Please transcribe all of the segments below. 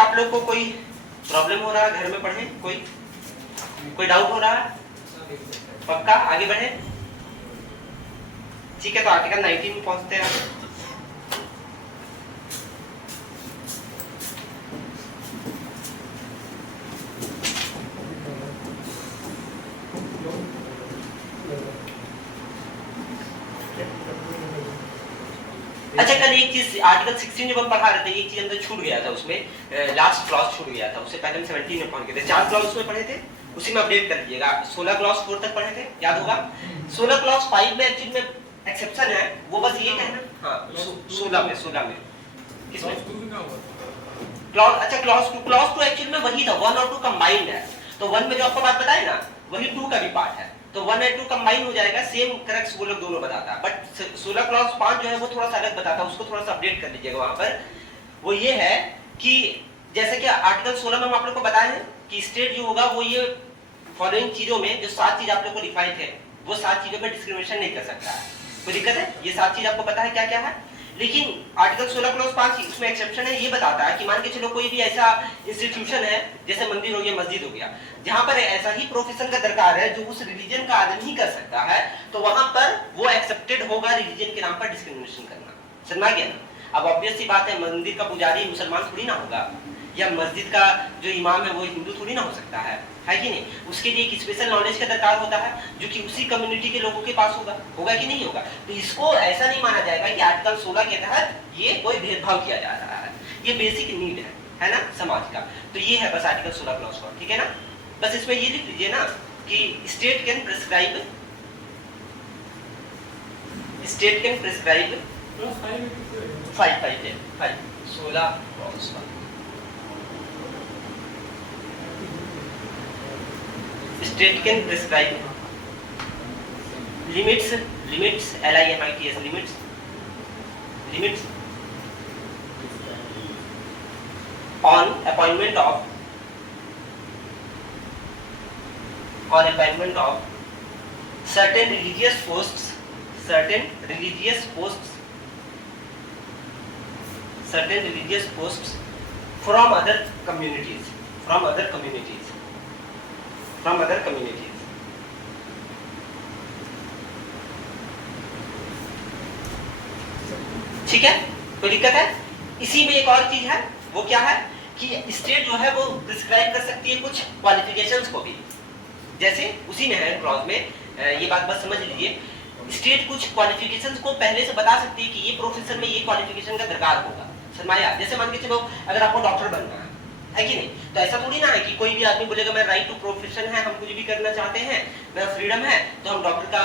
आप लोग को कोई प्रॉब्लम हो रहा है घर में पढ़े? कोई डाउट हो रहा है? पक्का आगे बढ़े? ठीक है, तो आर्टिकल 19 में पहुंचते हैं। अच्छा, कल एक चीज आर्टिकल 16 जब हम पढ़ा रहे थे, एक चीज अंदर छूट गया था, उसमें लास्ट क्लॉज छूट गया था। उससे पहले हम 17 में पढ़ गए थे। 4 क्लॉज उसमें पढ़े थे, उसी में अपडेट कर दिएगा। 16 क्लॉज 4 तक पढ़े थे, याद होगा। 16 क्लॉज 5 में एक्चुअली में एक्सेप्शन है, वो बस ये कहना। हाँ, 16 में किसमें क्लॉज? अच्छा, क्लॉज 2 एक्चुअली में वही था, 1 और 2 कंबाइंड है। तो 1 में जो आपको बात बताए ना, वही 2 का भी पार्ट है। तो 1 और 2 कंबाइन हो जाएगा, सेम करेक्ट वो लोग दोनों बताता है। बट 16 क्लॉज 5 जो है वो थोड़ा सा अलग बताता है, उसको थोड़ा सा अपडेट कर लीजिएगा वहां पर। वो ये है कि जैसे कि आर्टिकल 16 में हम आप लोग को बताए हैं कि स्टेट जो होगा वो ये फॉलोइंग चीजों में जो 7 चीज आप लोग को डिफाइन है, वो 7 चीजों में डिस्क्रिमिनेशन नहीं कर सकता है। कोई दिक्कत है? ये 7 चीज आपको पता है क्या क्या है। लेकिन आर्टिकल 16 क्लॉज 5 इसमें एक्सेप्शन है, ये बताता है कि मान के चलो कोई भी ऐसा इंस्टीट्यूशन है, जैसे मंदिर हो गया, मस्जिद हो गया, जहां पर ऐसा ही प्रोफेशन का दरकार है जो उस रिलीजन का आदमी ही कर सकता है, तो वहां पर वो एक्सेप्टेड होगा रिलीजन के नाम पर डिस्क्रिमिनेशन करना। समझ गया ना? अब ऑब्वियस सी बात है, मंदिर का पुजारी मुसलमान थोड़ी ना होगा, या मस्जिद का जो इमाम है वो हिंदू थोड़ी ना हो सकता है कि नहीं? उसके लिए एक स्पेशल नॉलेज का दरकार होता है जो कि उसी कम्युनिटी के लोगों के पास होगा कि नहीं होगा। तो इसको ऐसा नहीं माना जाएगा कि आर्टिकल 16 के तहत ये कोई भेदभाव किया जा रहा है। ये बेसिक नीड है ना समाज का। तो ये है बस आर्टिकल 16 क्लॉज 4, ठीक है ना? बस इसमें ये लिख लीजिए ना कि state can prescribe 16 clause 1 state can prescribe limits limits on appointment of certain religious posts from other communities. ठीक है, कोई दिक्कत है? इसी में एक और चीज है, वो क्या है कि स्टेट जो है वो प्रिस्क्राइब कर सकती है कुछ क्वालिफिकेशंस को भी। जैसे उसी में है क्लॉज में, ये बात बस समझ लीजिए, स्टेट कुछ क्वालिफिकेशंस को पहले से बता सकती है कि ये प्रोफेशन में ये क्वालिफिकेशन का दरकार होगा। सरमाया, जैसे मान के चलो अगर आपको डॉक्टर बनना है कि नहीं, तो ऐसा थोड़ी ना है कि कोई भी आदमी बोलेगा मैं राइट टू प्रोफेशन है, हम कुछ भी करना चाहते हैं, मेरा फ्रीडम है, तो हम डॉक्टर का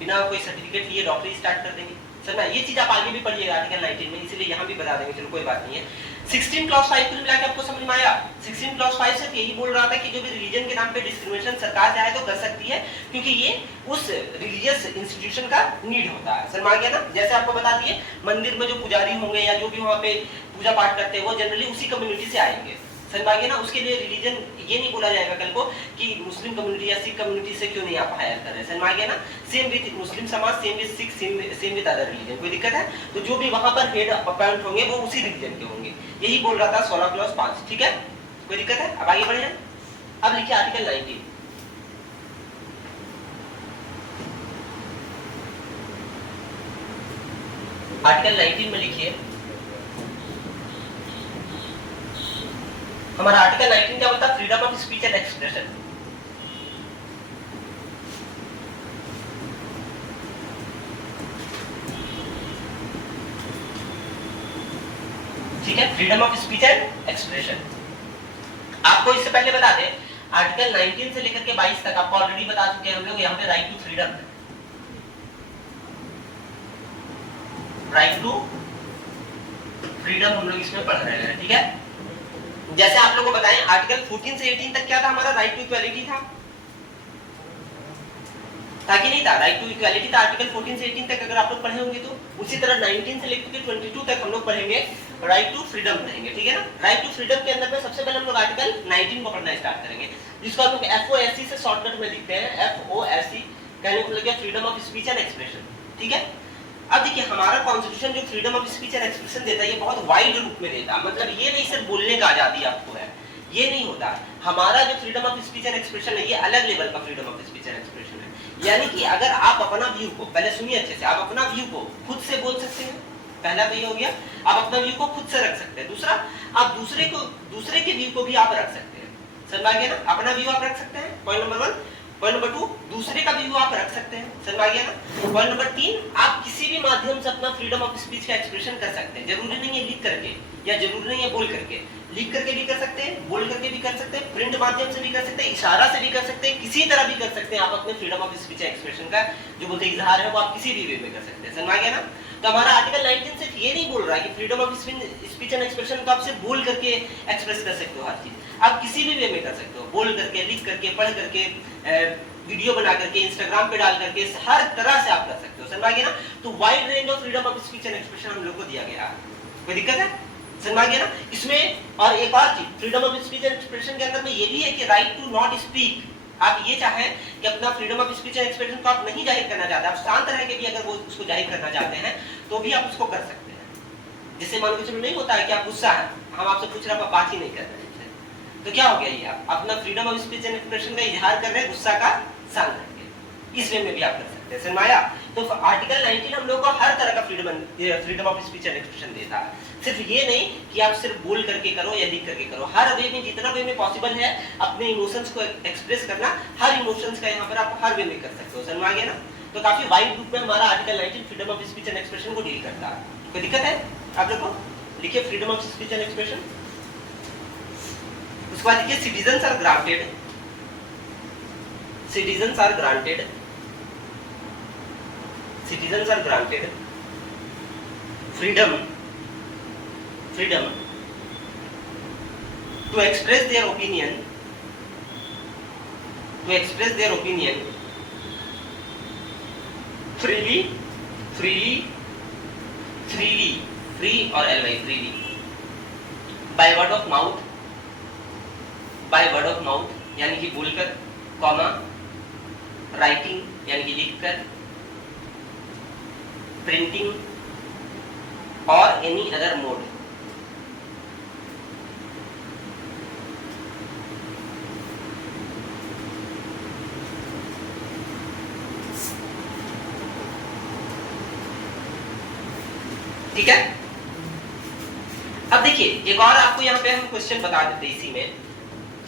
बिना कोई सर्टिफिकेट लिए डॉक्टरी स्टार्ट कर देंगे। सर ये चीज आप आगे भी पढ़िएगा आर्टिकल 19 में, इसलिए यहाँ भी बता देंगे, चलो कोई बात नहीं है। 16 क्लॉज 5 कुल मिला के आपको समझ में आया? 16 क्लॉज 5 सिर्फ यही बोल रहा था कि जो भी रिलीजन के नाम पे डिस्क्रिमिनेशन सरकार चाहे तो कर सकती है, क्योंकि ये उस रिलीजियस इंस्टीट्यूशन का नीड होता है। समझ आ गया ना? जैसे आपको बता दिए, मंदिर में जो पुजारी होंगे या जो भी वहाँ पे पूजा पाठ करते हैं वो जनरली उसी कम्युनिटी से आएंगे। समझ आ गया ना? उसके लिए रिलीजन ये नहीं बोला जाएगा कल को कि मुस्लिम कम्युनिटी या सिख कम्युनिटी से क्यों नहीं आप हायर कर रहे हैं। समझ आ गया ना? सेम विद मुस्लिम समाज, same with Sikh, same with other religion. कोई दिक्कत है? तो जो भी वहां पर हेड अपॉइंट होंगे वो उसी रिलीजन के होंगे। यही बोल रहा था 16 क्लॉज 5, ठीक है? कोई दिक्कत है? अब आगे बढ़े जाए। अब लिखिए आर्टिकल 19। आर्टिकल 19 में लिखिए, हमारा आर्टिकल 19 क्या बोलता है? Freedom of speech and expression. ठीक है, freedom of speech and expression. आपको इससे पहले बता दें, आर्टिकल 19 से लेकर के 22 तक आपको ऑलरेडी बता चुके हैं हम लोग, यहाँ पे राइट टू फ्रीडम है, राइट टू फ्रीडम हम लोग इसमें पढ़ रहे हैं। ठीक है, जैसे आप लोगों को बताएं, आर्टिकल 14 से 18 तक क्या था हमारा? राइट टू इक्वालिटी था कि नहीं था? राइट टू इक्वालिटी था आर्टिकल 14 से 18 तक, अगर आप लोग पढ़े होंगे तो। उसी तरह 19 से लेकर के 22 तक हम लोग पढ़ेंगे राइट टू फ्रीडम पढ़ेंगे। ठीक है ना? राइट टू फ्रीडम के अंदर में सबसे पहले हम लोग आर्टिकल 19 को पढ़ना स्टार्ट करेंगे, जिसको हम लोग FOSC से शॉर्टकट में लिखते हैं। FOSC कहने को लग गया freedom of speech and expression. ठीक है, अब देखिए हमारा कॉन्स्टिट्यूशन जो freedom of speech and expression देता है ये बहुत वाइड रूप में देता है, मतलब ये नहीं सिर्फ बोलने का आजादी आपको है, ये नहीं होता। हमारा जो freedom of speech and expression है ये अलग लेवल का freedom of speech and expression है। यानी कि अगर आप अपना व्यू को, पहले सुनिए अच्छे से, आप अपना व्यू को खुद से बोल सकते हैं, पहला तो ये हो गया, आप अपना व्यू को खुद से रख सकते हैं। दूसरा, आप दूसरे के व्यू को भी आप रख सकते हैं, समझ आ गया ना, अपना व्यू आप रख सकते हैं, पॉइंट नंबर 1। पॉइंट नंबर 2, दूसरे का व्यू आप रख सकते हैं, समझ आ गया ना। पॉइंट नंबर 3, आप किसी भी माध्यम से अपना फ्रीडम ऑफ स्पीच का एक्सप्रेशन कर सकते हैं, जरूरी नहीं है लिख करके या जरूरी नहीं है बोल करके, लिख करके भी कर सकते हैं, बोल करके भी कर सकते हैं, प्रिंट माध्यम से भी कर सकते हैं, इशारा से भी कर सकते हैं, किसी तरह भी कर सकते हैं आप अपने फ्रीडम ऑफ स्पीच एक्सप्रेशन का जो बोलते इजहार है वो आप किसी भी वे में कर सकते हैं, समझ आ गया ना। तो हमारा आर्टिकल 19 सिर्फ ये नहीं बोल रहा है कि freedom of speech and expression को आप सिर्फ बोल करके एक्सप्रेस कर सकते हो, हर चीज आप किसी भी वे में कर सकते हो, बोल करके, लिख करके, पढ़ करके, वीडियो बना करके, इंस्टाग्राम पे डाल करके, हर तरह से आप कर सकते हो, समझ आ गया ना। तो wide range of freedom of speech and expression हम लोग को दिया गया है, कोई दिक्कत है, समझ आ गया ना। इसमें और एक और चीज freedom of speech and expression के अंदर में ये भी है कि राइट टू नॉट स्पीक, आप ये चाहें कि अपना freedom of speech and expression को आप नहीं जाहिर करना चाहते, आप शांत रह के भी अगर वो उसको जाहिर करना चाहते हैं तो भी आप उसको कर सकते हैं। जिससे मान के चलो नहीं होता है कि आप गुस्सा है, हम आपसे पूछ रहे हैं, आप बात ही नहीं कर रहे हैं, तो क्या हो गया, ये आप अपना freedom of speech and expression का इजहार कर रहे हैं, गुस्सा का शांत रखें, इस वे में भी आप कर सकते हैं, समझ आया। तो आर्टिकल 19 हम लोग को हर तरह का freedom of speech and expression देता है, सिर्फ ये नहीं कि आप सिर्फ बोल करके करो या लिख करके करो, हर वे में जितना वे में पॉसिबल है अपने इमोशंस को एक्सप्रेस करना, हर इमोशंस का यहाँ पर आप हर वे में कर सकते हो, समझ आ गया ना। तो काफी वाइड रूप में हमारा article 19 freedom of speech and expression को डील करता है। कोई दिक्कत है आप लोग को? लिखिए freedom of speech and expression. उसके बाद लिखिए citizens are granted, citizens are granted freedom to express their opinion freely free or ly freely by word of mouth यानी कि बोलकर, कॉमा राइटिंग यानी कि लिखकर, प्रिंटिंग और एनी अदर मोड। ठीक है, अब देखिए एक और आपको यहाँ पे हम क्वेश्चन बता देते हैं इसी में।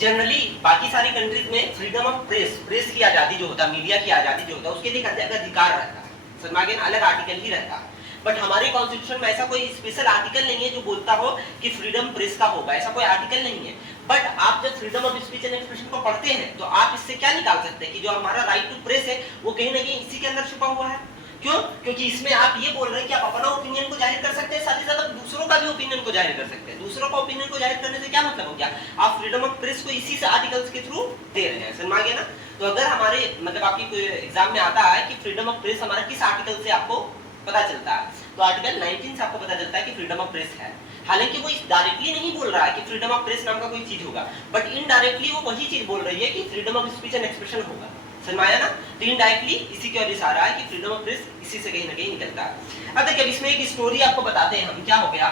जनरली बाकी सारी कंट्रीज में फ्रीडम ऑफ प्रेस की आजादी जो होता है, मीडिया की आजादी जो होता है, उसके लिए एक अधिकार रहता है, समझ गए, अलग आर्टिकल ही रहता है। बट हमारे कॉन्स्टिट्यूशन में ऐसा कोई स्पेशल आर्टिकल नहीं है जो बोलता हो कि फ्रीडम प्रेस का होगा, ऐसा कोई आर्टिकल नहीं है। बट आप जब freedom of speech and expression को पढ़ते हैं तो आप इससे क्या निकाल सकते हैं कि जो हमारा राइट टू प्रेस है वो कहीं ना कहीं इसी के अंदर छुपा हुआ है। क्यों? क्योंकि इसमें आप ये बोल रहे हैं कि आप अपना ओपिनियन को जाहिर कर सकते हैं, साथ ही साथ आप दूसरों का भी ओपिनियन को जाहिर कर सकते हैं। दूसरों का ओपिनियन को जाहिर करने से क्या मतलब हो गया, आप फ्रीडम ऑफ प्रेस को इसी से आर्टिकल्स के थ्रू दे रहे हैं, समझ गए ना। तो अगर हमारे मतलब आपकी कोई एग्जाम में आता है कि फ्रीडम ऑफ प्रेस हमारा किस आर्टिकल से आपको पता चलता है, तो आर्टिकल 19 से आपको पता चलता है कि फ्रीडम ऑफ प्रेस है। हालांकि वो डायरेक्टली नहीं बोल रहा है कि फ्रीडम ऑफ प्रेस नाम का कोई चीज होगा, बट इनडायरेक्टली वो वही चीज बोल रही है कि freedom of speech and expression होगा, समझ आया ना। तो इनडायरेक्टली इसी की वजह से आ रहा है कि फ्रीडम ऑफ प्रेस इसी से कहीं ना कहीं निकलता है। अब देखिए इसमें एक स्टोरी आपको बताते हैं हम। क्या हो गया,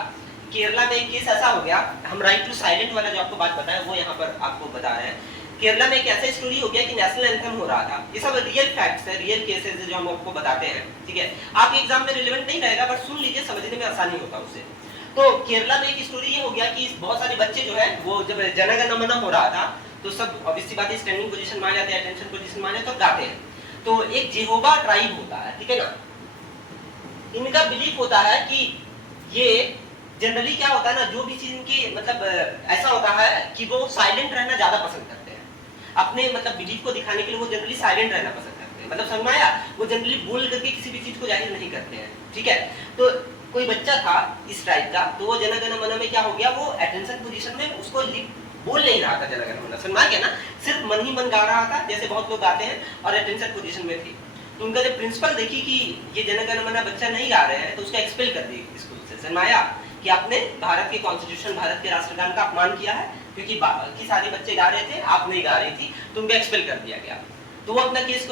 केरला में एक केस ऐसा हो गया, हम राइट टू साइलेंट वाला जो आपको बात बताया वो यहाँ पर आपको बता रहे हैं। केरला में एक ऐसा स्टोरी हो गया कि नेशनल एंथम हो रहा था। ये सब रियल फैक्ट्स है, रियल केसेस है जो हम आपको बताते हैं, ठीक है। आपके एग्जाम में रिलेवेंट नहीं रहेगा बट सुन लीजिए, समझने में आसानी होगा उससे। तो केरला में एक स्टोरी ये हो गया कि बहुत सारे बच्चे जो है वो जब जन गण मन हो रहा था तो सब ऑब्वियस सी बात है स्टैंडिंग पोजीशन में आ जाते हैं, अटेंशन पोजीशन में आ जाते हैं तो गाते हैं। तो एक जेहोवा ट्राइब होता है, ठीक है ना, इनका बिलीफ होता है कि ये जनरली क्या होता है ना, जो भी चीज इनकी मतलब ऐसा होता है कि वो साइलेंट रहना ज्यादा पसंद करते हैं, अपने मतलब बिलीफ को दिखाने के लिए वो जनरली साइलेंट रहना पसंद करते हैं। मतलब समझ में आया, वो जनरली बोल करके किसी भी चीज को जाहिर नहीं करते हैं, ठीक है। तो कोई बच्चा था इस टाइप का, तो वो जन गण मन में क्या हो गया, वो अटेंशन पोजीशन में उसको बोल नहीं रहा था जन गण मन, समझ में गया ना, सिर्फ मन ही मन गा रहा था जैसे बहुत लोग गाते हैं और अटेंशन पोजीशन में थी। तो उनका जब प्रिंसिपल देखी कि ये जन गण मन बच्चा नहीं गा रहे हैं तो उसका एक्सपेल कर दी स्कूल से। समझ में आया कि आपने भारत के कॉन्स्टिट्यूशन, भारत के राष्ट्रगान का अपमान किया है, क्योंकि बाकी सारे बच्चे गा रहे थे, आप नहीं गा रही थी, तो उनको एक्सपेल कर दिया गया। तो वो अपना केस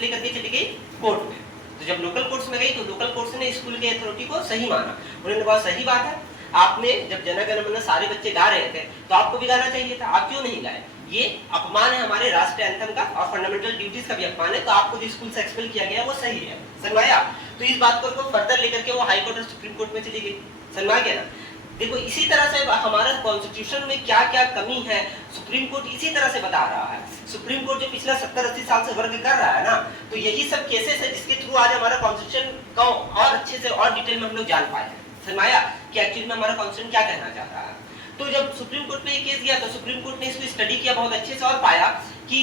लेकर के चली गई कोर्ट में। तो जब लोकल कोर्ट्स में गई तो लोकल कोर्ट्स ने स्कूल के अथॉरिटी को सही माना, उन्होंने कहा सही बात है, आपने जब जन गण मन सारे बच्चे गा रहे थे तो आपको भी गाना चाहिए था, आप क्यों नहीं गाए, ये अपमान है हमारे राष्ट्रीय एंथम का और फंडामेंटल ड्यूटीज का भी अपमान है, तो आपको जो स्कूल से एक्सपेल किया गया वो सही है। समझ आया? तो इस बात को फर्दर लेकर के वो हाई कोर्ट और सुप्रीम कोर्ट में चली गई। समझ गया ना? देखो इसी तरह से हमारा कॉन्स्टिट्यूशन में क्या क्या कमी है सुप्रीम कोर्ट इसी तरह से बता रहा है। सुप्रीम कोर्ट जो पिछला 70-80 साल से वर्क कर रहा है ना, तो यही सब केसेस है जिसके थ्रू आज हमारा कॉन्स्टिट्यूशन को और अच्छे से और डिटेल में हम लोग जान पाए हैं। समझ आया कि एक्चुअली में हमारा कॉन्स्टिट्यूशन क्या कहना चाह रहा है। तो जब सुप्रीम कोर्ट में ये केस गया तो सुप्रीम कोर्ट ने इसको स्टडी किया बहुत अच्छे से और पाया कि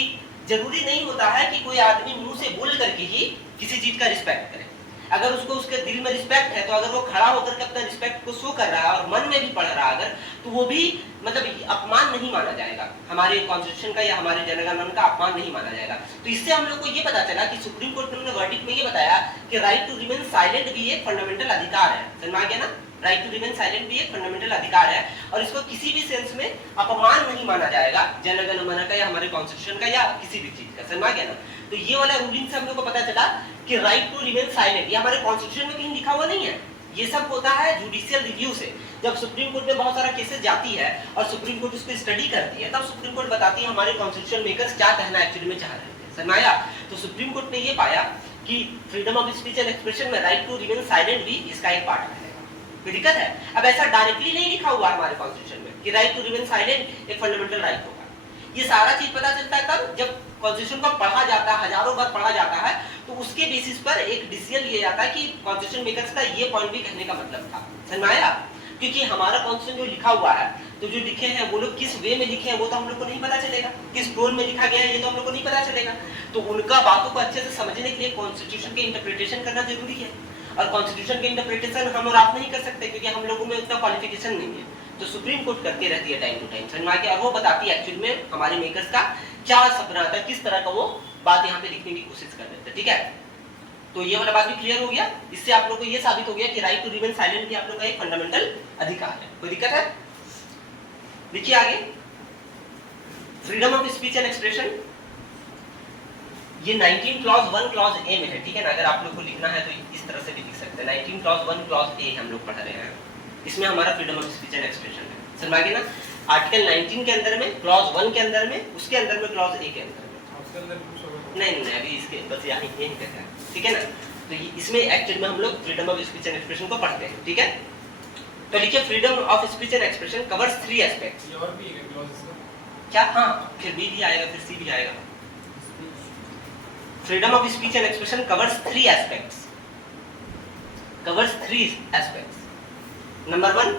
जरूरी नहीं होता है कि कोई आदमी मुंह से बोल करके ही किसी चीज का रिस्पेक्ट करे। अगर उसको उसके दिल में रिस्पेक्ट है तो अगर वो खड़ा होकर के अपना रिस्पेक्ट को शो कर रहा है और मन में भी पढ़ रहा है अगर, तो वो भी मतलब अपमान नहीं माना जाएगा, हमारे कॉन्स्टिट्यूशन का या हमारे जनगणमन का अपमान नहीं माना जाएगा। तो इससे हम लोग को ये पता चला कि सुप्रीम कोर्ट ने वर्डिक्ट में ये बताया कि राइट टू रिमेन साइलेंट भी एक फंडामेंटल अधिकार है। समझ गया ना? राइट टू रिमेन साइलेंट भी एक फंडामेंटल अधिकार है और इसको किसी भी सेंस में अपमान नहीं माना जाएगा जनगणमन का या हमारे कॉन्स्टिट्यूशन का या किसी भी चीज का। समझ गया ना? तो ये वाला रूलिंग से हम लोग को पता चला कि राइट टू रिमेन साइलेंट ये हमारे कॉन्स्टिट्यूशन में कहीं लिखा हुआ नहीं है, ये सब होता है जुडिशियल रिव्यू से। जब सुप्रीम कोर्ट में बहुत सारा केसेस जाती है और सुप्रीम कोर्ट उसको स्टडी करती है तब सुप्रीम कोर्ट बताती है हमारे कॉन्स्टिट्यूशन मेकर्स क्या कहना एक्चुअली में चाह रहे हैं। समझ आया? तो सुप्रीम कोर्ट ने ये पाया कि freedom of speech and expression में राइट टू रिमेन साइलेंट भी इसका एक पार्ट है। कोई दिक्कत है? अब ऐसा डायरेक्टली नहीं लिखा हुआ हमारे कॉन्स्टिट्यूशन में कि राइट टू रिमेन साइलेंट एक फंडामेंटल राइट होगा। ये सारा चीज पता चलता है तब जब कॉन्स्टिट्यूशन को पढ़ा जाता है, हजारों बार पढ़ा जाता है, तो उसके बेसिस पर एक डिसीजन लिया जाता है कि कॉन्स्टिट्यूशन मेकर्स का ये पॉइंट भी कहने का मतलब था। समझ में आया? क्योंकि हमारा कॉन्स्टिट्यूशन जो लिखा हुआ है तो जो लिखे हैं वो लोग किस वे में लिखे हैं वो तो हम लोग को नहीं पता चलेगा, किस टोन में लिखा गया है ये तो हम लोग को नहीं पता चलेगा। तो उनका बातों को अच्छे से समझने के लिए कॉन्स्टिट्यूशन के इंटरप्रिटेशन करना जरूरी है और कॉन्स्टिट्यूशन के इंटरप्रिटेशन हम और आप नहीं कर सकते क्योंकि हम लोगों में उतना क्वालिफिकेशन नहीं है। तो सुप्रीम कोर्ट करती रहती है टाइम टू टाइम, समझ में आ गया? और वो बताती है एक्चुअली में हमारे मेकर्स का क्या सपना था, किस तरह का वो बात यहाँ पे लिखने की कोशिश कर रहे थे। ठीक है? तो ये वाला बात भी क्लियर हो गया। इससे आप लोग को ये साबित हो गया कि राइट टू रिमेन साइलेंट भी आप लोग का एक फंडामेंटल अधिकार है। कोई दिक्कत है? देखिए आगे freedom of speech and expression, ये 19 क्लॉज 1 क्लॉज ए में है। ठीक है ना? अगर आप लोग को लिखना है तो इस तरह से भी लिख सकते हैं। 19 क्लॉज 1 क्लॉज ए हम लोग पढ़ रहे हैं, इसमें हमारा freedom of speech and expression है। समझ गए ना? आर्टिकल 19 के अंदर में क्लॉज 1 के अंदर में, उसके अंदर में क्लॉज ए के अंदर में। नहीं अभी इसके बस यहाँ यही कहता है। ठीक है ना? तो इसमें एक्चुअली में हम लोग freedom of speech and expression को पढ़ते हैं। ठीक है? तो लिखिए freedom of speech and expression covers 3 aspects. और भी है क्लॉजेस क्या? हाँ, फिर बी भी आएगा, फिर सी भी आएगा। Freedom of speech and expression covers 3 aspects, covers 3 aspects. Number 1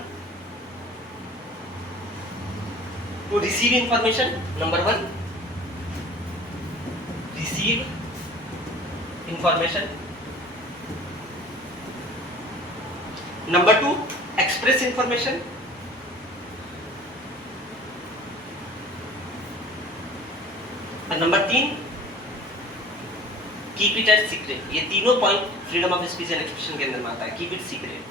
to receive information, number 1 receive information, number 2 express information, और number 3 keep it at secret. ये तीनों point freedom of speech and expression के अंदर में आता है। कीप इट सीक्रेट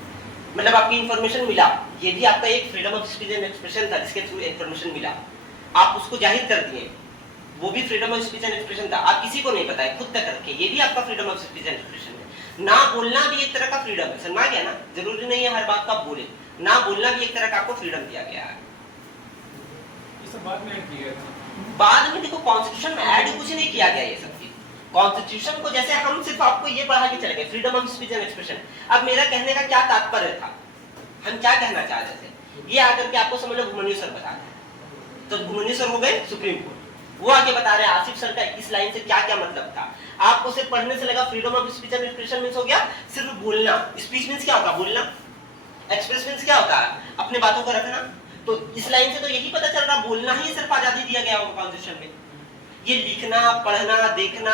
मतलब आपकी इंफॉर्मेशन मिला, ये भी आपका एक freedom of speech and expression था जिसके थ्रू इंफॉर्मेशन मिला, आप उसको जाहिर कर दिए, वो भी freedom of speech and expression था। आप किसी को नहीं बताए, खुद तक रखे, ये भी आपका freedom of speech and expression है। ना बोलना भी एक तरह का फ्रीडम है। समझ गया ना? जरूरी नहीं है हर बात का आप बोले, ना बोलना भी एक तरह का आपको फ्रीडम दिया गया है। ये सब बाद में ऐड किया गया था। बाद में देखो कॉन्स्टिट्यूशन में ऐड कुछ नहीं किया गया ये सब चीज। कॉन्स्टिट्यूशन को जैसे हम सिर्फ आपको ये पढ़ा के चले गए freedom of speech and expression. अब मेरा कहने का क्या तात्पर्य था, हम क्या कहना चाह रहे थे, ये आकर के आपको समझ लो घुमनियो सर बता रहे। तो घुमनियो सर हो गए सुप्रीम कोर्ट, वो आगे बता रहे हैं आसिफ सर का इस लाइन से क्या क्या मतलब था। आपको सिर्फ पढ़ने से लगा freedom of speech and expression means हो गया सिर्फ बोलना। स्पीच मींस क्या होता है? बोलना। एक्सप्रेस मींस क्या होता है? अपने बातों को रखना। तो इस लाइन से तो यही पता चल रहा बोलना ही सिर्फ आजादी दिया गया होगा कॉन्स्टिट्यूशन में। ये लिखना, पढ़ना, देखना,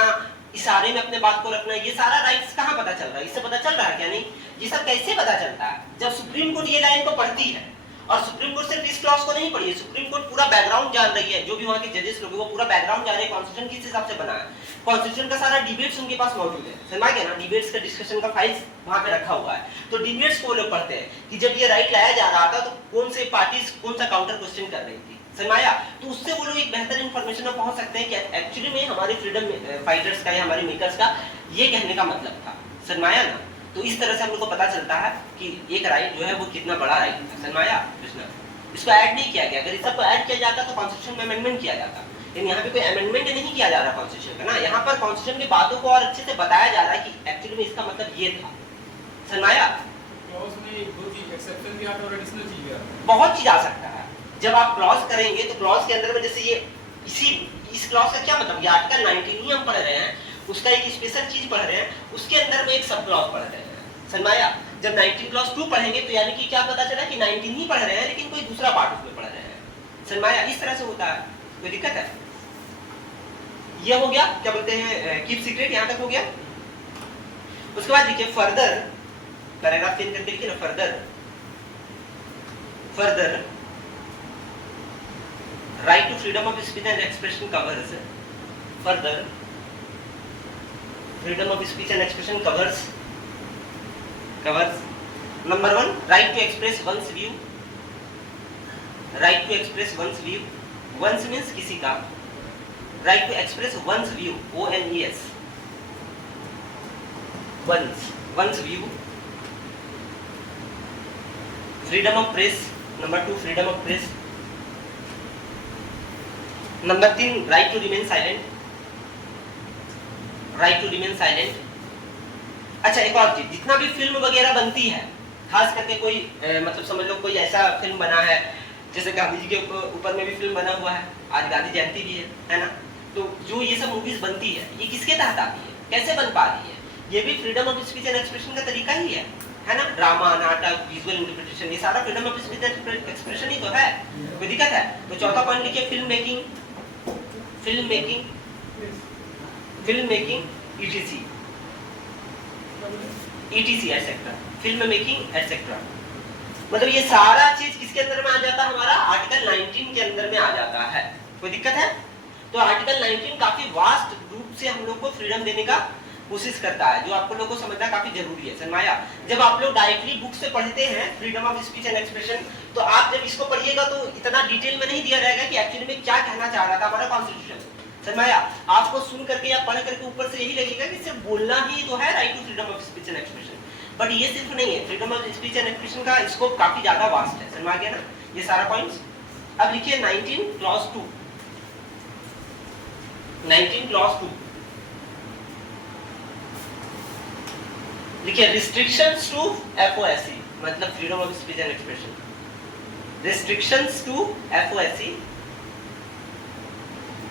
इशारे में अपने बात को रखना, ये सारा राइट्स कहाँ पता चल रहा है? इससे पता चल रहा है क्या? नहीं। ये सब कैसे पता चलता है? जब सुप्रीम कोर्ट ये लाइन को पढ़ती है, और सुप्रीम कोर्ट सिर्फ इस क्लॉज को नहीं पढ़ी है, सुप्रीम कोर्ट पूरा बैकग्राउंड जान रही है। जो भी वहाँ के जजेस लोग हैं वो पूरा बैकग्राउंड जान रहे हैं कॉन्स्टिट्यूशन किस हिसाब से बना है। कॉन्स्टिट्यूशन का सारा डिबेट्स उनके पास मौजूद है। समझ गया ना? डिबेट्स का डिस्कशन का फाइल्स वहाँ पे रखा हुआ है। तो डिबेट्स को लोग पढ़ते हैं कि जब ये राइट लाया जा रहा था तो कौन से पार्टीज कौन सा काउंटर क्वेश्चन कर रही थी। समझ आया? तो उससे वो लोग एक बेहतर इंफॉर्मेशन में पहुंच सकते हैं कि एक्चुअली में हमारे फ्रीडम फाइटर्स का या हमारे मेकर्स का ये कहने का मतलब था। सनमाया ना। तो इस तरह से हम लोग को पता चलता है कि एक राइट जो है वो कितना बड़ा राइट है। सनमाया कृष्णा, इसको ऐड नहीं किया गया। अगर इस सबको ऐड किया जाता तो कॉन्स्टिट्यूशन में अमेंडमेंट किया जाता, लेकिन यहाँ पे कोई अमेंडमेंट नहीं किया जा रहा कॉन्स्टिट्यूशन का ना। यहाँ पर कॉन्स्टिट्यूशन की बातों को और अच्छे से बताया जा रहा है कि एक्चुअली में इसका मतलब ये था। सनमाया, क्लॉज में एक दो चीज एक्सेप्शन भी आता है और एडिशनल चीज भी आता है। बहुत चीज आ सकता है। जब आप क्लॉज करेंगे तो क्लॉज के अंदर में जैसे ये इस क्लॉज का क्या मतलब, ये आर्टिकल 19 ही हम पढ़ रहे हैं, उसका एक स्पेशल चीज पढ़ रहे हैं, उसके अंदर में एक सब क्लॉज पढ़ रहे हैं। सनमाया, जब 19 क्लॉज 2 पढ़ेंगे तो यानी कि क्या पता चला कि 19 ही पढ़ रहे हैं लेकिन कोई दूसरा पार्ट उसमें पढ़ रहे हैं। सनमाया, इस तरह से होता है, कोई दिक्कत है? ये हो गया, क्या बोलते हैं, कीप सीक्रेट, यहां तक हो गया। उसके बाद देखिए फर्दर, पैराग्राफ चेंज करके लिखिए ना, further right to freedom of speech and expression covers, further freedom of speech and expression covers number 1 right to express one's view, right to express one's view, one's means किसी का, right to express one's view, ONES, one's view, freedom of press, number 2 freedom of press, number 3 right to remain silent, right to remain silent. अच्छा, एक और चीज, जितना भी film वगैरह बनती है, खास करके कोई मतलब समझ लो कोई ऐसा फिल्म बना है, जैसे गांधी जी के ऊपर में भी फिल्म बना हुआ है, आज गांधी जयंती भी है ना। तो जो ये सब मूवीज बनती है, ये किसके तहत आती है, कैसे बन पा रही है? ये भी freedom of speech and expression का तरीका ही है ना। ड्रामा, नाटक, विजुअल इंटरप्रिटेशन, ये सारा freedom of speech and expression ही तो है। कोई दिक्कत है? तो चौथा पॉइंट लिखिए, film making etc etcetera, film making etcetera. मतलब ये सारा चीज किसके अंदर में आ जाता है? हमारा आर्टिकल 19 के अंदर में आ जाता है। कोई दिक्कत है? तो आर्टिकल 19 काफी वास्ट रूप से हम लोग को फ्रीडम देने का कोशिश करता है, जो आपको लोगों को समझना काफी जरूरी है। सनमाया, जब आप लोग डायरेक्टली बुक से पढ़ते हैं freedom of speech and expression, तो आप जब इसको पढ़िएगा तो इतना डिटेल में नहीं दिया रहेगा कि एक्चुअली में क्या कहना चाह रहा था हमारा कॉन्स्टिट्यूशन। सनमाया, आपको सुन करके या पढ़ करके ऊपर से यही लगेगा कि सिर्फ बोलना ही तो है right to freedom of speech and expression, but ये सिर्फ नहीं है। Freedom of speech and expression का स्कोप काफी ज्यादा वास्ट है। समझ गया ना ये सारा पॉइंट्स? अब लिखिए 19 क्लॉज 2, 19 क्लॉज 2 लिखिए, रिस्ट्रिक्शंस टू FOSE, मतलब freedom of speech and expression, restrictions to FOSE।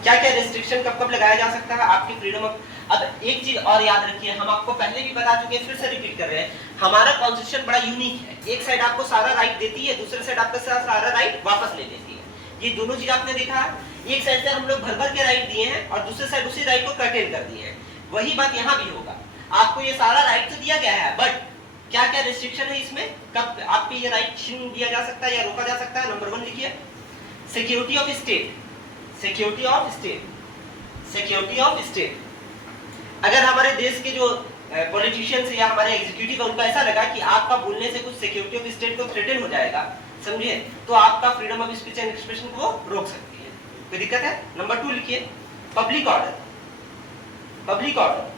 क्या क्या रिस्ट्रिक्शन कब कब लगाया जा सकता है आपकी फ्रीडम ऑफ। अब एक चीज और याद रखिए, हम आपको पहले भी बता चुके हैं, फिर से रिपीट कर रहे हैं, हमारा कॉन्स्टिट्यूशन बड़ा यूनिक है। एक साइड आपको सारा राइट देती है, दूसरी साइड आपका सारा राइट वापस ले लेती है। ये दोनों चीज आपने देखा है, एक साइड से हम लोग भर भर के राइट दिए हैं और दूसरी साइड उसी राइट को कर्टेन कर दिए हैं। वही बात यहाँ भी होगा, आपको ये सारा राइट तो दिया गया है, बट क्या क्या रिस्ट्रिक्शन है इसमें, कब आपके ये राइट छीन दिया जा सकता है या रोका जा सकता है। नंबर 1 लिखिए, security of state, security of state, security of state. अगर हमारे देश के जो पॉलिटिशियंस या हमारे एग्जीक्यूटिव है, उनको ऐसा लगा कि आपका बोलने से कुछ सिक्योरिटी ऑफ स्टेट को थ्रेटन हो जाएगा, समझिए, तो आपका freedom of speech and expression को रोक सकती है। कोई दिक्कत है? नंबर 2 लिखिए, public order, public order.